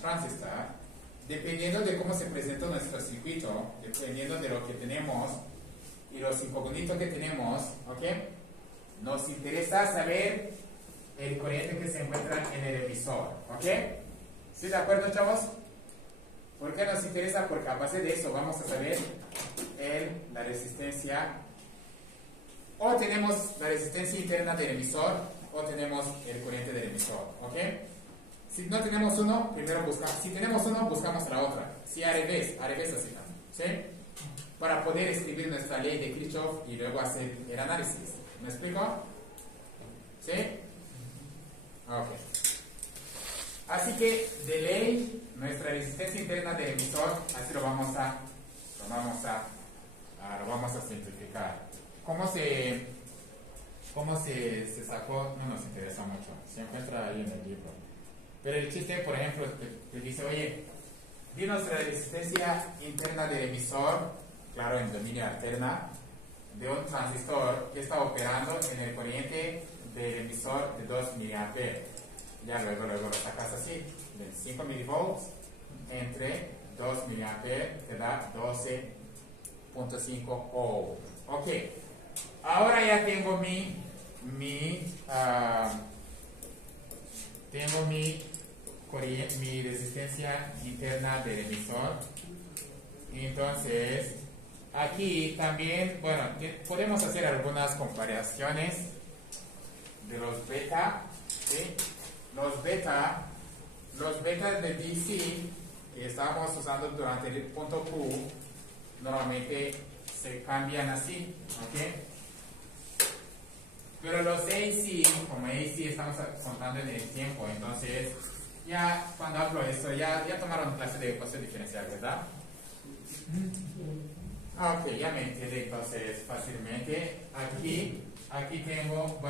transistores, dependiendo de cómo se presenta nuestro circuito, dependiendo de lo que tenemos y los incógnitos que tenemos, ¿ok? Nos interesa saber el corriente que se encuentra en el emisor, ¿ok? ¿Sí de acuerdo, chavos? ¿Por qué nos interesa? Porque a base de eso vamos a saber la resistencia, o tenemos la resistencia interna del emisor, o tenemos el corriente del emisor, ¿ok? Si no tenemos uno, primero buscamos. Si tenemos uno, buscamos la otra. Si al revés así también, ¿sí? Para poder escribir nuestra ley de Kirchhoff y luego hacer el análisis. ¿Me explico? ¿Sí? Ok. Así que, de ley, nuestra resistencia interna del emisor, así lo vamos a simplificar. ¿Cómo se sacó? No nos interesa mucho. Se encuentra ahí en el libro. Pero el chiste, por ejemplo, te dice, oye, dinos la resistencia interna del emisor, claro, en dominio alterna, de un transistor que está operando en el corriente del emisor de 2 mA. Ya luego lo sacas así, 25 mV entre 2 mA te da 12.5 ohm. Ok, ahora ya tengo mi resistencia interna del emisor. Entonces aquí también, bueno, podemos hacer algunas comparaciones de los beta, ¿sí? Los beta de DC que estábamos usando durante el punto Q, normalmente se cambian así, ¿ok? Pero los AC, como AC estamos contando en el tiempo, entonces ya cuando hablo de esto, ya tomaron clase de ecuación diferencial, ¿verdad? Ok, ya me entiende entonces fácilmente. Aquí tengo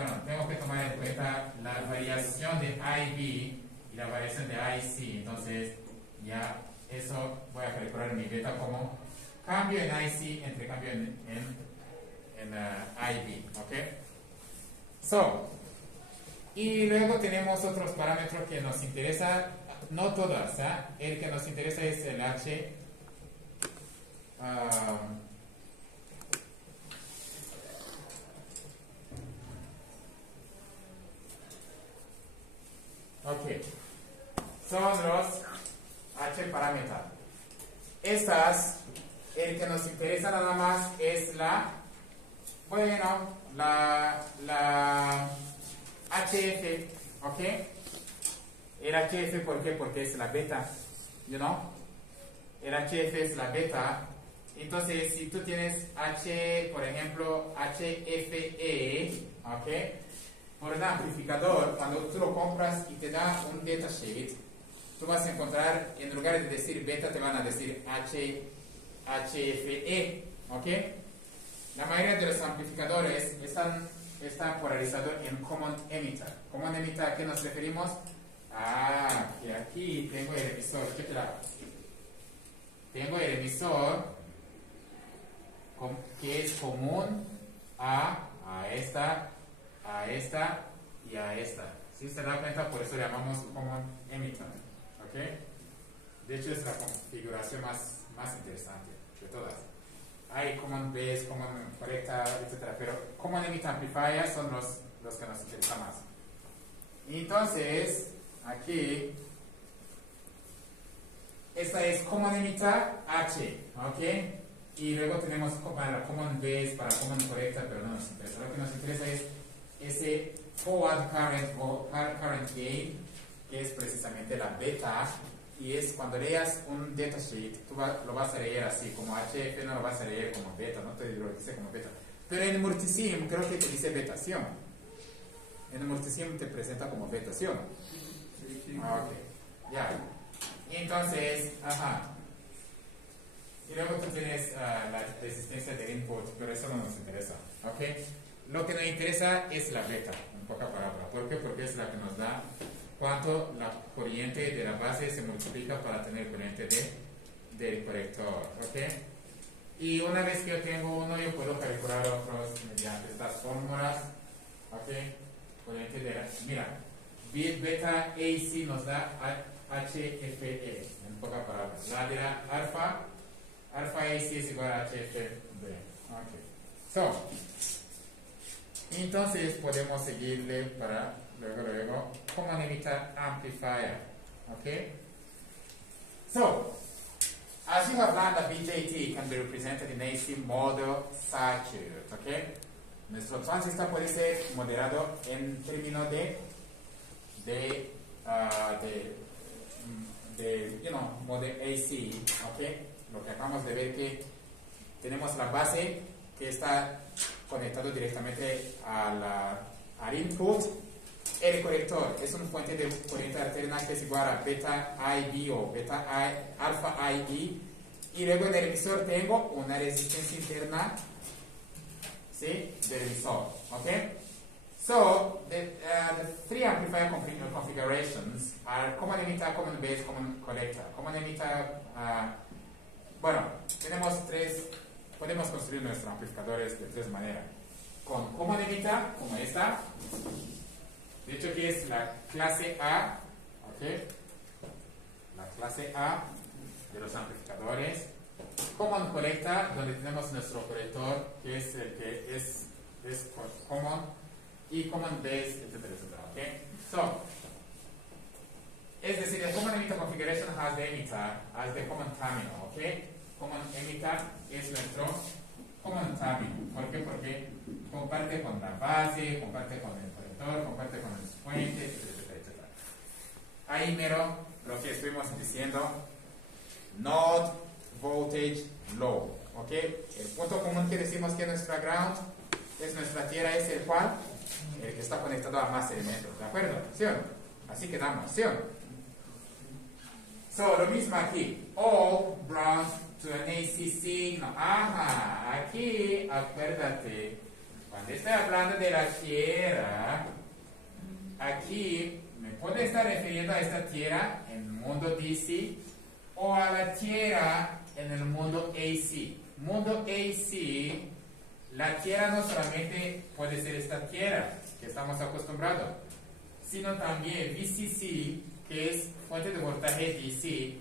que tomar en cuenta la variación de IB y la variación de IC, entonces ya eso voy a calcular mi beta como cambio en IC entre cambio en IB, ¿ok? Y luego tenemos otros parámetros que nos interesan, no todas, ¿eh? El que nos interesa es el H. Ok, son los H parámetros. Estas, el que nos interesa nada más es la HF, ¿ok? El HF, ¿por qué? Porque es la beta, you know? El HF es la beta. Entonces, si tú tienes por ejemplo, HFE, ¿ok? Por un amplificador, cuando tú lo compras y te da un datasheet, tú vas a encontrar, en lugar de decir beta, te van a decir HFE, ¿ok? La mayoría de los amplificadores están polarizados en common emitter. Common emitter, ¿a qué nos referimos? Que aquí tengo el emisor, check it out. Tengo el emisor que es común a esta y a esta. Si se da cuenta, por eso le llamamos common emitter, ¿ok? De hecho es la configuración más interesante de todas. Hay common base, common correcta, etc. Pero common emitter amplifier son los que nos interesan más. Y entonces, aquí, esta es common emitter H, ¿ok? Y luego tenemos para common base, para common correcta, pero no nos interesa. Lo que nos interesa es ese forward current o current gain, que es precisamente la beta. Y es cuando leas un datasheet, tú lo vas a leer así, como HF, no lo vas a leer como beta, no te lo dice como beta. Pero en Multisim creo que te dice betación. En Multisim te presenta como betación. Ok, ya. Y entonces, y luego tú tienes la resistencia del input, pero eso no nos interesa. Ok. Lo que nos interesa es la beta, en poca palabra. ¿Por qué? Porque es la que nos da cuánto la corriente de la base se multiplica para tener corriente del colector, ¿ok? Y una vez que yo tengo uno, yo puedo calcular otros mediante estas fórmulas, ¿ok? Corriente de la, mira, beta AC nos da HFE, en pocas palabras. La de la alfa AC es igual a HFB, ok. Entonces podemos seguirle para luego, common emitter amplifier. Okay? So, as you have learned, the BJT can be represented in AC model circuit. Okay? Nuestro transistor puede ser moderado en términos model AC. Okay? Lo que acabamos de ver que tenemos la base que está conectado directamente al input. El colector es una fuente de corriente alterna que es igual a beta IB o alfa IB, y luego en el emisor tengo una resistencia interna, ¿sí? Del emisor, ¿ok? So, the three amplifier configurations are common emitter, common base, common collector. Common emitter, tenemos podemos construir nuestros amplificadores de tres maneras. Con common emitter, como esta. De hecho, aquí es la clase A, ¿ok? La clase A de los amplificadores. Common collector, donde tenemos nuestro colector, que es el que es common, y common base, etcétera, etcétera, ¿ok? So, es decir, the common emitter configuration has the emitter as the common terminal, ¿ok? common emitter es nuestro common terminal. ¿Por qué? Porque comparte con la base, comparte con el colector, comparte con el fuente, etcétera, etcétera. Ahí mero lo que estuvimos diciendo, node voltage low. ¿Ok? El punto común que decimos que nuestra ground es nuestra tierra, es el cual, el que está conectado a más elementos. ¿De acuerdo? ¿Sí o no? Así quedamos, ¿sí o no? So, lo mismo aquí. All ground to an AC signal. Ajá, aquí, acuérdate, cuando estoy hablando de la tierra, aquí me puedo estar refiriendo a esta tierra en el mundo DC o a la tierra en el mundo AC. Mundo AC, la tierra no solamente puede ser esta tierra que estamos acostumbrados, sino también VCC, que es fuente de voltaje DC,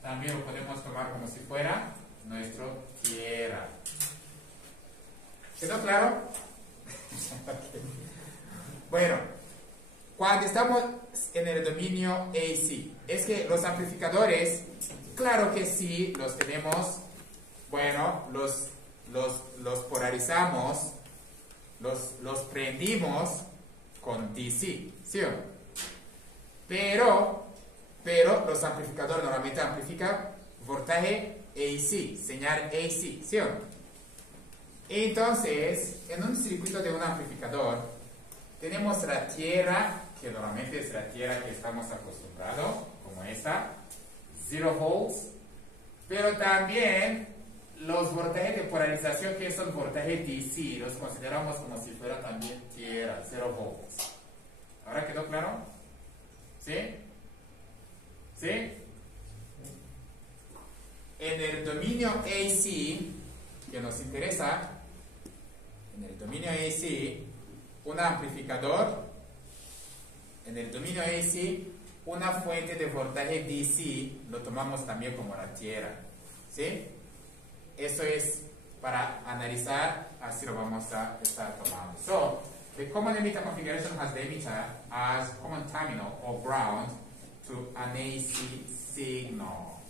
también lo podemos tomar como si fuera nuestra tierra. ¿Quedó claro? Okay. Bueno, cuando estamos en el dominio AC, es que los amplificadores, claro que sí, los tenemos, bueno, los polarizamos, los prendimos con DC, ¿sí o no? Pero los amplificadores normalmente amplifican voltaje AC, señal AC, ¿sí o no? Entonces, en un circuito de un amplificador, tenemos la tierra, que normalmente es la tierra que estamos acostumbrados, como esta, 0 volts, pero también los voltajes de polarización, que son voltajes DC, los consideramos como si fuera también tierra, 0 volts. ¿Ahora quedó claro? ¿Sí? ¿Sí? En el dominio AC, que nos interesa, en el dominio AC, un amplificador, en el dominio AC, una fuente de voltaje DC, lo tomamos también como la tierra. ¿Sí? Eso es para analizar, así lo vamos a estar tomando. So, the common emitter configuration has the emitter as common terminal or ground to an AC signal.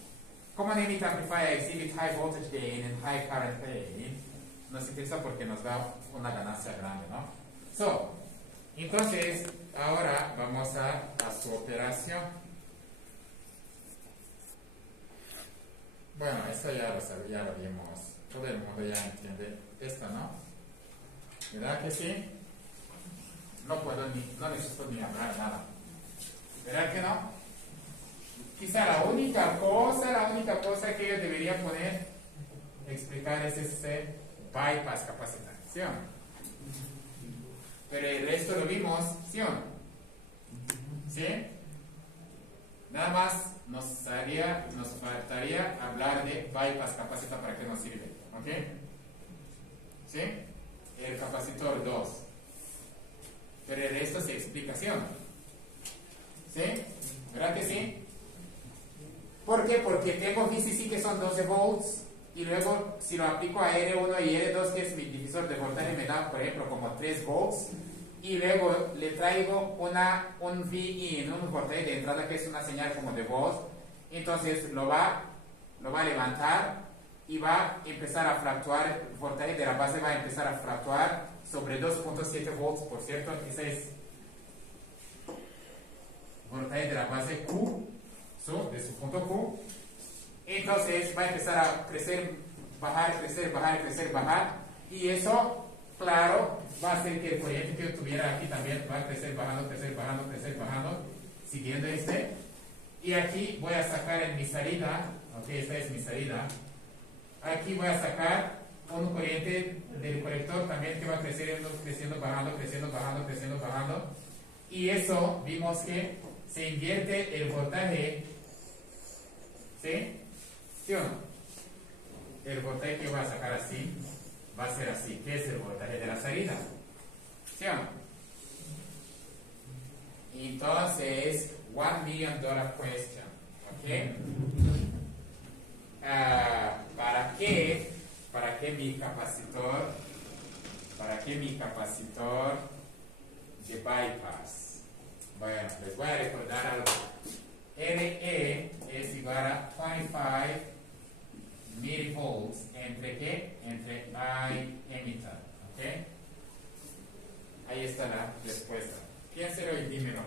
Common emitter amplifier exhibit high voltage gain and high current gain. Nos interesa porque nos da una ganancia grande, ¿no? So, entonces, ahora vamos a su operación. Bueno, eso ya lo vimos. Todo el mundo ya entiende esto, ¿no? ¿Verdad que sí? No necesito ni hablar nada. ¿Verdad que no? Quizá la única cosa que yo debería explicar es este bypass capacitación. Pero el resto lo vimos, ¿sí o no? ¿Sí? Nada más nos faltaría hablar de bypass capacitor, para qué nos sirve, ¿ok? ¿Sí? El capacitor 2. Pero el resto se explica, ¿sí o no? ¿Sí? ¿Verdad que sí? ¿Por qué? Porque tengo VCC que son 12 volts y luego si lo aplico a R1 y R2, que es mi divisor de voltaje, me da, por ejemplo, como 3 volts. Y luego le traigo un VIN, un voltaje de entrada, que es una señal como de voz. Entonces lo va a levantar y va a empezar a fluctuar. El voltaje de la base va a empezar a fluctuar sobre 2.7 volts, por cierto. Ese es voltaje de la base Q, de su punto Q. Entonces va a empezar a crecer, bajar, crecer, bajar, crecer, bajar. Y eso, claro, va a hacer que el corriente que yo tuviera aquí también va a crecer, bajando, crecer, bajando, crecer, bajando, siguiendo este. Y aquí voy a sacar en mi salida, ok, esta es mi salida. Aquí voy a sacar un corriente del colector también que va creciendo, creciendo, bajando, creciendo, bajando, creciendo, bajando. Y eso vimos que se invierte el voltaje, ¿sí? ¿Sí o no? El voltaje que voy a sacar así va a ser así, que es el voltaje de la salida, ¿sí o no? Entonces, $1 million question, ¿ok? ¿Para qué mi capacitor de bypass? Bueno, les voy a recordar algo. RE es igual a 25 mV ahí está la respuesta. Piénselo y dímelo.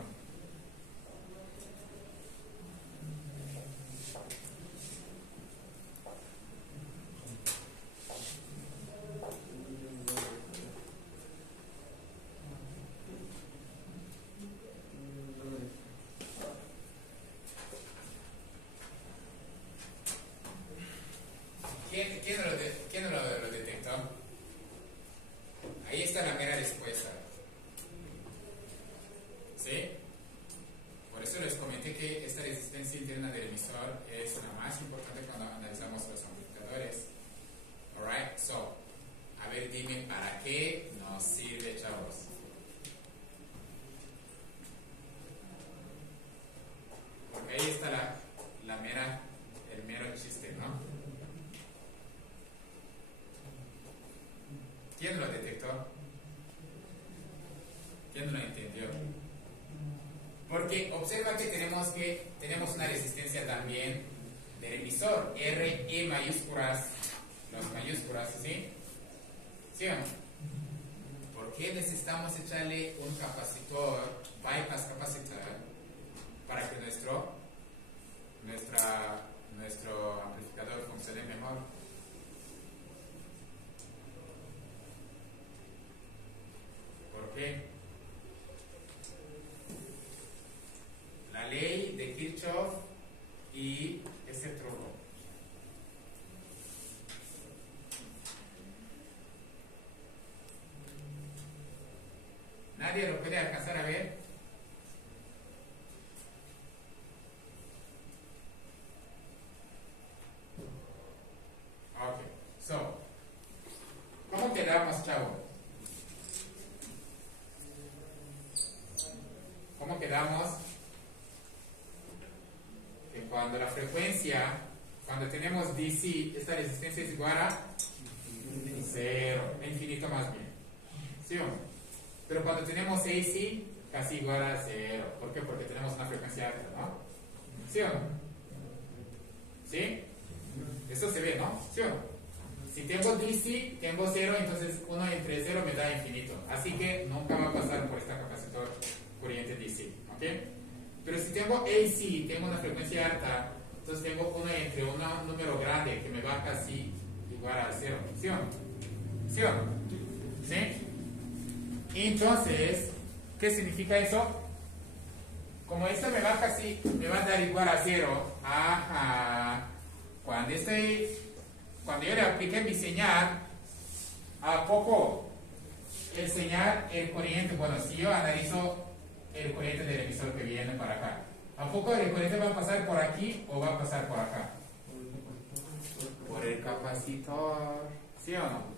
¿Quién no lo detectó? Ahí está la mera respuesta. ¿Sí? Por eso les comenté que esta resistencia interna del emisor es la más importante cuando analizamos los amplificadores. Alright, so, a ver, dime para qué nos sirve, chavos. Porque ahí está el mero chiste, ¿no? ¿Quién lo detectó? ¿Quién lo entendió? Porque observa que tenemos una resistencia también del emisor, RE mayúsculas, las mayúsculas, ¿sí? ¿Sí o no? ¿Por qué necesitamos echarle un capacitor, bypass capacitor, para que nuestro amplificador funcione mejor? ¿Por qué? La ley de Kirchhoff y ese truco. ¿Nadie lo puede alcanzar a ver? Ok, so, ¿cómo quedamos, chavo? ¿Cómo quedamos? Que cuando la frecuencia, cuando tenemos DC, esta resistencia es igual a 0, infinito más bien. ¿Sí o no? Pero cuando tenemos AC, casi igual a 0. ¿Por qué? Porque tenemos una frecuencia alta, ¿no? ¿Sí o no? ¿Sí? Eso se ve, ¿no? ¿Sí o no? Si tengo DC, tengo 0, entonces 1 entre 0 me da infinito. Así que nunca va a pasar por esta capacitor corriente DC, ¿ok? Pero si tengo AC, tengo una frecuencia alta, entonces tengo 1 entre un número grande que me va casi igual a 0, ¿sí o no? ¿Sí o no? ¿Sí? Entonces, ¿qué significa eso? Como esto me va a dar igual a 0, cuando yo le apliqué mi señal, ¿a poco el señal, el corriente, bueno, si yo analizo el corriente del emisor que viene para acá, ¿a poco el corriente va a pasar por aquí o va a pasar por acá? Por el capacitor, ¿sí o no?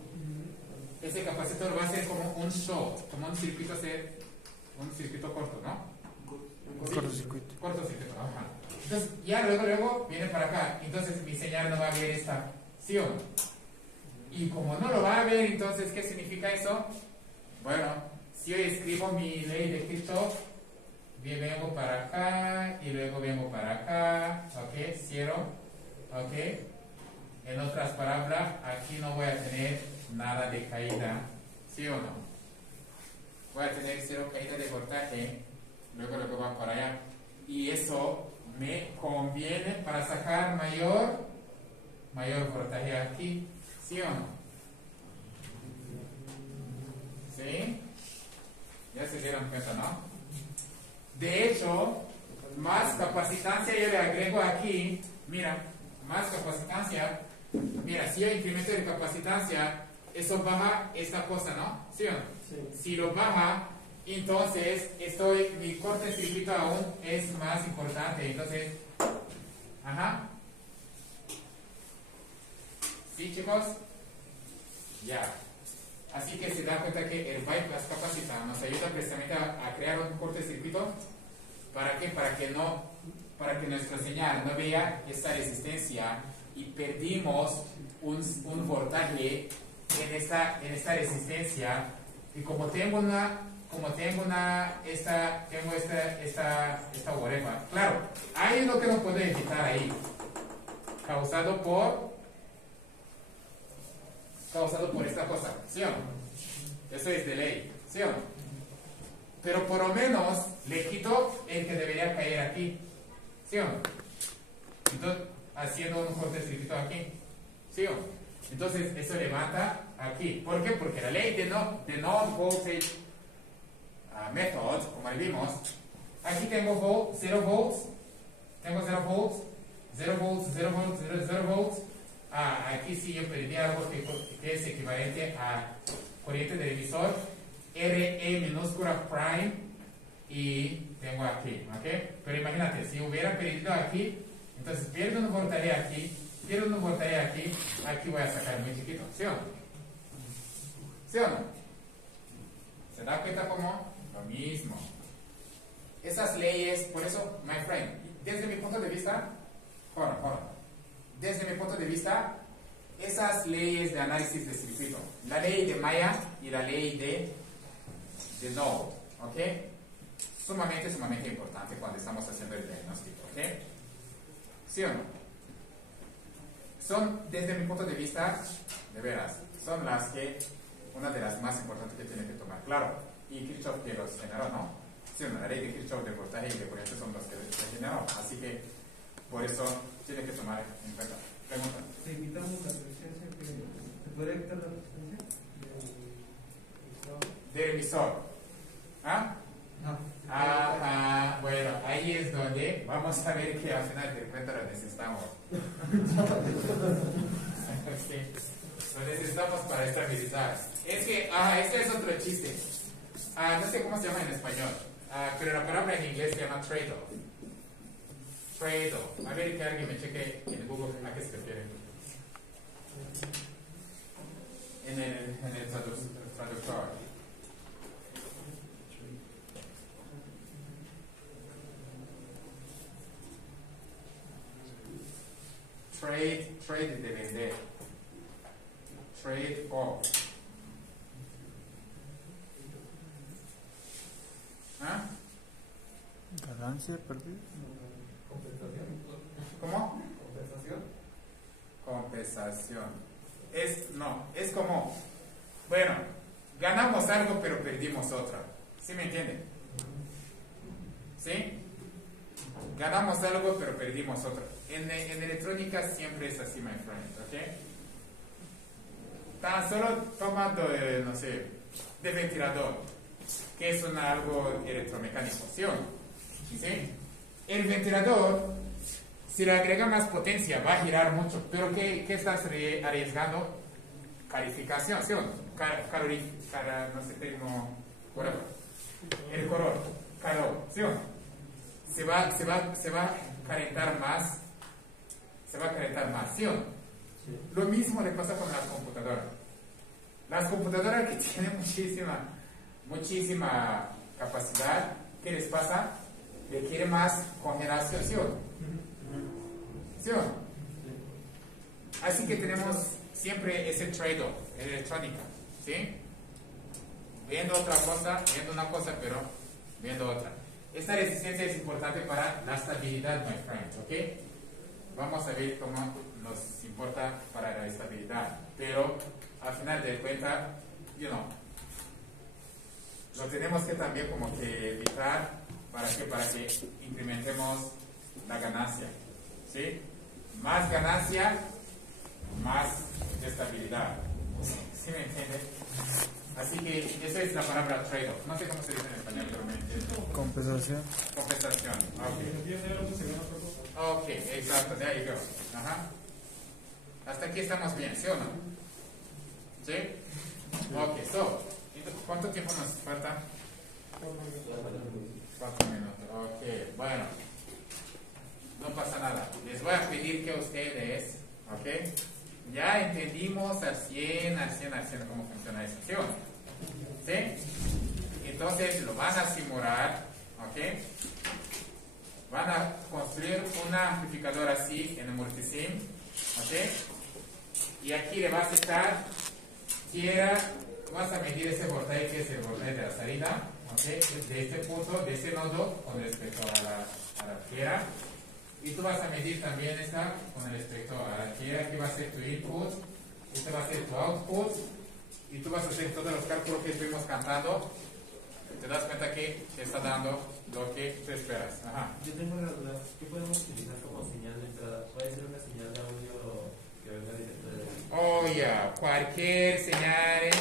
Ese capacitor va a ser como un short, como un circuito corto, ¿no? Cortocircuito. Cortocircuito, ajá. Entonces, ya luego viene para acá. Entonces, mi señal no va a ver esta, ¿sí o no? Y como no lo va a ver, entonces, ¿qué significa eso? Bueno, si yo escribo mi ley de Kirchhoff, vengo para acá y luego vengo para acá, ¿ok? Cierro, ¿ok? En otras palabras, aquí no voy a tener nada de caída, ¿sí o no? Voy a tener 0 caída de voltaje, luego va para allá. Y eso me conviene para sacar mayor voltaje aquí, ¿sí o no? ¿Sí? Ya se dieron cuenta, ¿no? De hecho, más capacitancia yo le agrego aquí, mira, más capacitancia, mira, si yo incremento de capacitancia, eso baja esta cosa, ¿no? ¿Sí o no? Sí. Si lo baja, entonces mi cortocircuito aún es más importante, entonces, ajá. ¿Sí, chicos? Ya. Así que se da cuenta que el bypass capacitor nos ayuda precisamente a crear un cortocircuito. ¿Para qué? Para que nuestra señal no vea esta resistencia y perdimos un voltaje en esta resistencia. Y como tengo esta whatever, claro, hay lo que no puedo evitar ahí, causado por esta cosa, ¿sí o no? Eso es de ley, ¿sí o no? pero por lo menos le quito el que debería caer aquí, ¿sí o no? Entonces, haciendo un cortecito aquí, ¿sí o no? Entonces, eso levanta aquí. ¿Por qué? Porque la ley de non-voltage method, como vimos, aquí tengo 0 volts, tengo 0 volts, 0 volts, 0 volts, 0 volts. Aquí sí yo perdí algo que es equivalente a corriente del emisor, RE minúscula prime, y tengo aquí, ¿ok? Pero imagínate, si hubiera perdido aquí, entonces pierdo un voltaje aquí, pierdo un voltaje aquí, aquí voy a sacar muy chiquito, ¿sí o no? ¿Sí o no? ¿Se da cuenta cómo? Lo mismo. Esas leyes, por eso, my friend, desde mi punto de vista, desde mi punto de vista, esas leyes de análisis de circuito, la ley de Maya y la ley de Node, ¿ok? Sumamente importante cuando estamos haciendo el diagnóstico, ¿ok? ¿Sí o no? Son, desde mi punto de vista, de veras, son las que, una de las más importantes que tienen que tomar. Claro, y Kirchhoff que los generó, ¿no? Sí o no, la ley de Kirchhoff de voltaje y de corriente son los que los generó, así que por eso tiene que tomar en cuenta. Pregunta. Si quitamos la resistencia, ¿se puede quitar la resistencia? Del emisor. ¿Ah? No. Bueno, ahí es donde vamos a ver que al final de cuentas lo necesitamos. Lo necesitamos para estabilizar. Es que, este es otro chiste. No sé cómo se llama en español, pero la palabra en inglés se llama trade-off. Trade-off. A ver que alguien me cheque en Google a qué se refiere. En el traductor. Trade de vender. Trade off. Ganancia, perdida. Compensación. ¿Cómo? Compensación. Compensación. Es como, bueno, ganamos algo pero perdimos otra. ¿Sí me entienden? ¿Sí? Ganamos algo pero perdimos otra. En electrónica siempre es así, my friend, ¿ok? Tan solo tomando, no sé, de ventilador, que es algo electromecánico, ¿sí o no? ¿Sí? El ventilador, si le agrega más potencia, va a girar mucho, pero ¿qué estás arriesgando? Calificación, ¿sí o no? No sé, el calor, ¿sí o no? Se va a calentar más, ¿sí o no? Sí. Lo mismo le pasa con las computadoras. Las computadoras que tienen muchísima capacidad, ¿qué les pasa? Requiere más congelación, ¿sí o no? ¿Sí o no? Así que tenemos siempre ese trade-off en electrónica, ¿sí? Viendo otra cosa, viendo una cosa, pero viendo otra. Esta resistencia es importante para la estabilidad, my friend, ¿ok? Vamos a ver cómo nos importa para la estabilidad, pero al final de cuentas, lo tenemos que también como que evitar para que incrementemos la ganancia, ¿sí? Más ganancia, más estabilidad, ¿sí me entiende? Así que esa es la palabra trade-off. No sé cómo se dice en español, pero me entiendo. Compensación. Compensación, ok, exacto, there you go. Ajá. Hasta aquí estamos bien, ¿sí o no? ¿Sí? Ok, ¿cuánto tiempo nos falta? 4 minutos, ok, bueno. No pasa nada. Les voy a pedir que ustedes, ok, ya entendimos al 100 cómo funciona eso, ¿sí o no? ¿Sí? Entonces lo van a simular, ok. Van a construir una amplificadora así en el multisim, ¿ok? Y aquí le vas a echar tierra, vas a medir ese voltaje que es el voltaje de la salida, ¿ok? De este punto, de este nodo con respecto a la tierra. Y tú vas a medir también esta con respecto a la tierra, que va a ser tu input, este va a ser tu output, y tú vas a hacer todos los cálculos que estuvimos cantando, te das cuenta que te está dando lo que tú esperas. Ajá. Yo tengo una duda. ¿Qué podemos utilizar como señal de entrada? ¿Puede ser una señal de audio que venga directo de ahí? Oh, ya. Cualquier señal,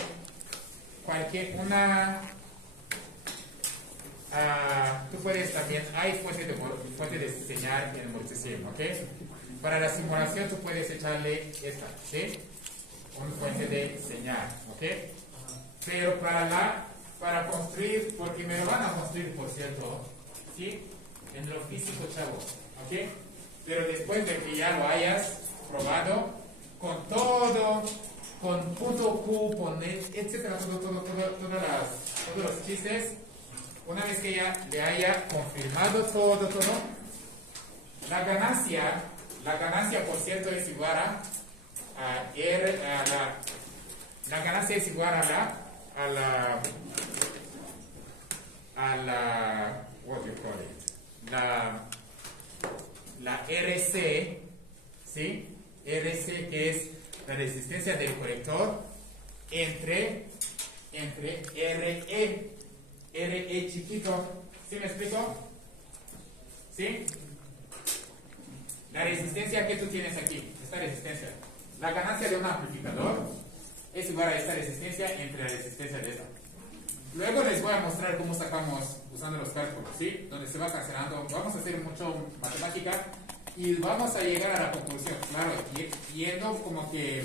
tú puedes también, hay fuente de señal en el multisim, ¿ok? Para la simulación tú puedes echarle esta, ¿sí? Una fuente de señal, ¿ok? Pero para construir, porque me lo van a construir, por cierto, ¿sí? En lo físico, chavos, ¿ok? Pero después de que ya lo hayas probado, con todo, con punto Q, con etcétera, todos los chistes, una vez que ya le haya confirmado todo, la ganancia, por cierto, es igual a la ganancia es igual a la what do you call it? La RC, ¿sí? RC, que es la resistencia del colector entre RE chiquito. ¿Sí me explico? ¿Sí? La resistencia que tú tienes aquí, esta resistencia, la ganancia de un amplificador es igual a esta resistencia entre la resistencia de esta. Luego les voy a mostrar cómo sacamos usando los cálculos, ¿sí? Donde se va cancelando. Vamos a hacer mucho matemática y vamos a llegar a la conclusión, claro, yendo como que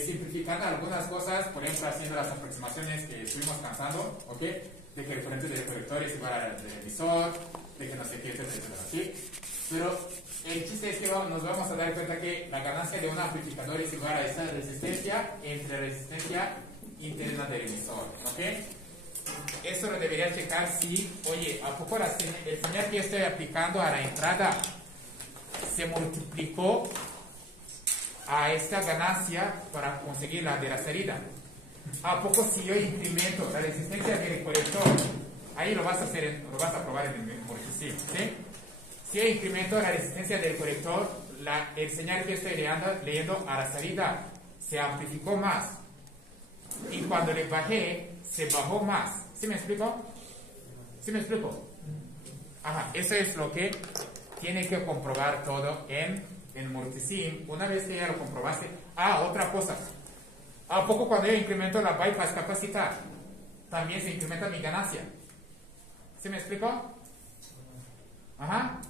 simplificando algunas cosas, por ejemplo, haciendo las aproximaciones que estuvimos cansando, ¿ok? De que el corriente del colector es igual al del emisor, de que no sé qué, etcétera, ¿sí? Pero el chiste es que nos vamos a dar cuenta que la ganancia de un amplificador es igual a esta resistencia entre la resistencia interna del emisor, ¿ok? Esto lo debería checar si, oye, ¿a poco el señal que estoy aplicando a la entrada se multiplicó a esta ganancia para conseguir la de la salida? ¿A poco si yo incremento la resistencia del colector? Ahí lo vas a probar en el multisim, ¿sí? Si yo incremento la resistencia del colector, el señal que estoy leyendo a la salida se amplificó más. Y cuando le bajé, se bajó más. ¿Sí me explico? ¿Sí me explico? Ajá, eso es lo que tiene que comprobar todo en multisim. Una vez que ya lo comprobaste. Otra cosa. ¿A poco cuando yo incremento la bypass capacitar, también se incrementa mi ganancia? ¿Sí me explico? Ajá.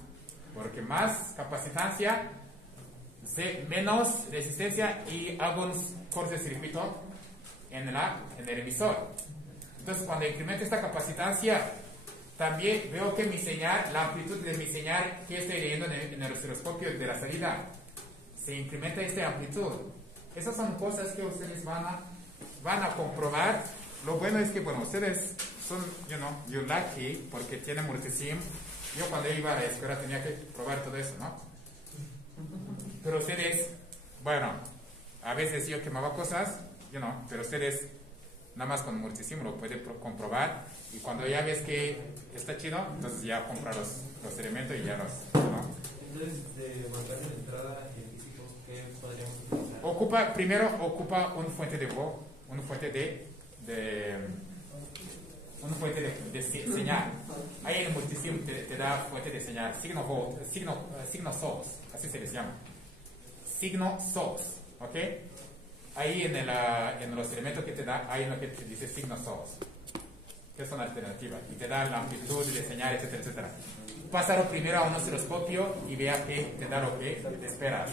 Porque más capacitancia, menos resistencia y hago un cortocircuito en el emisor. Entonces, cuando incremento esta capacitancia, también veo que mi señal, la amplitud de mi señal que estoy leyendo en el osciloscopio de la salida, se incrementa esta amplitud. Esas son cosas que ustedes van a comprobar. Lo bueno es que, bueno, ustedes son, you're lucky porque tienen multisim. Yo cuando iba a la escuela tenía que probar todo eso, ¿no? Pero ustedes, bueno, a veces yo quemaba cosas, pero ustedes nada más con multisim lo pueden comprobar y cuando ya ves que está chido, entonces ya compra los elementos y ya ¿no? Entonces, de voltaje de entrada en físicos, ¿qué podríamos utilizar? Primero ocupa una fuente de señal. Ahí en el multisim te da fuente de señal, signo source, así se les llama. Signo source, ¿ok? Ahí en los elementos que te da, hay uno que te dice signo source, que es una alternativa, y te da la amplitud de señal, etcétera, etcétera. Pásalo primero a un osciloscopio y vea que te da lo que te esperas.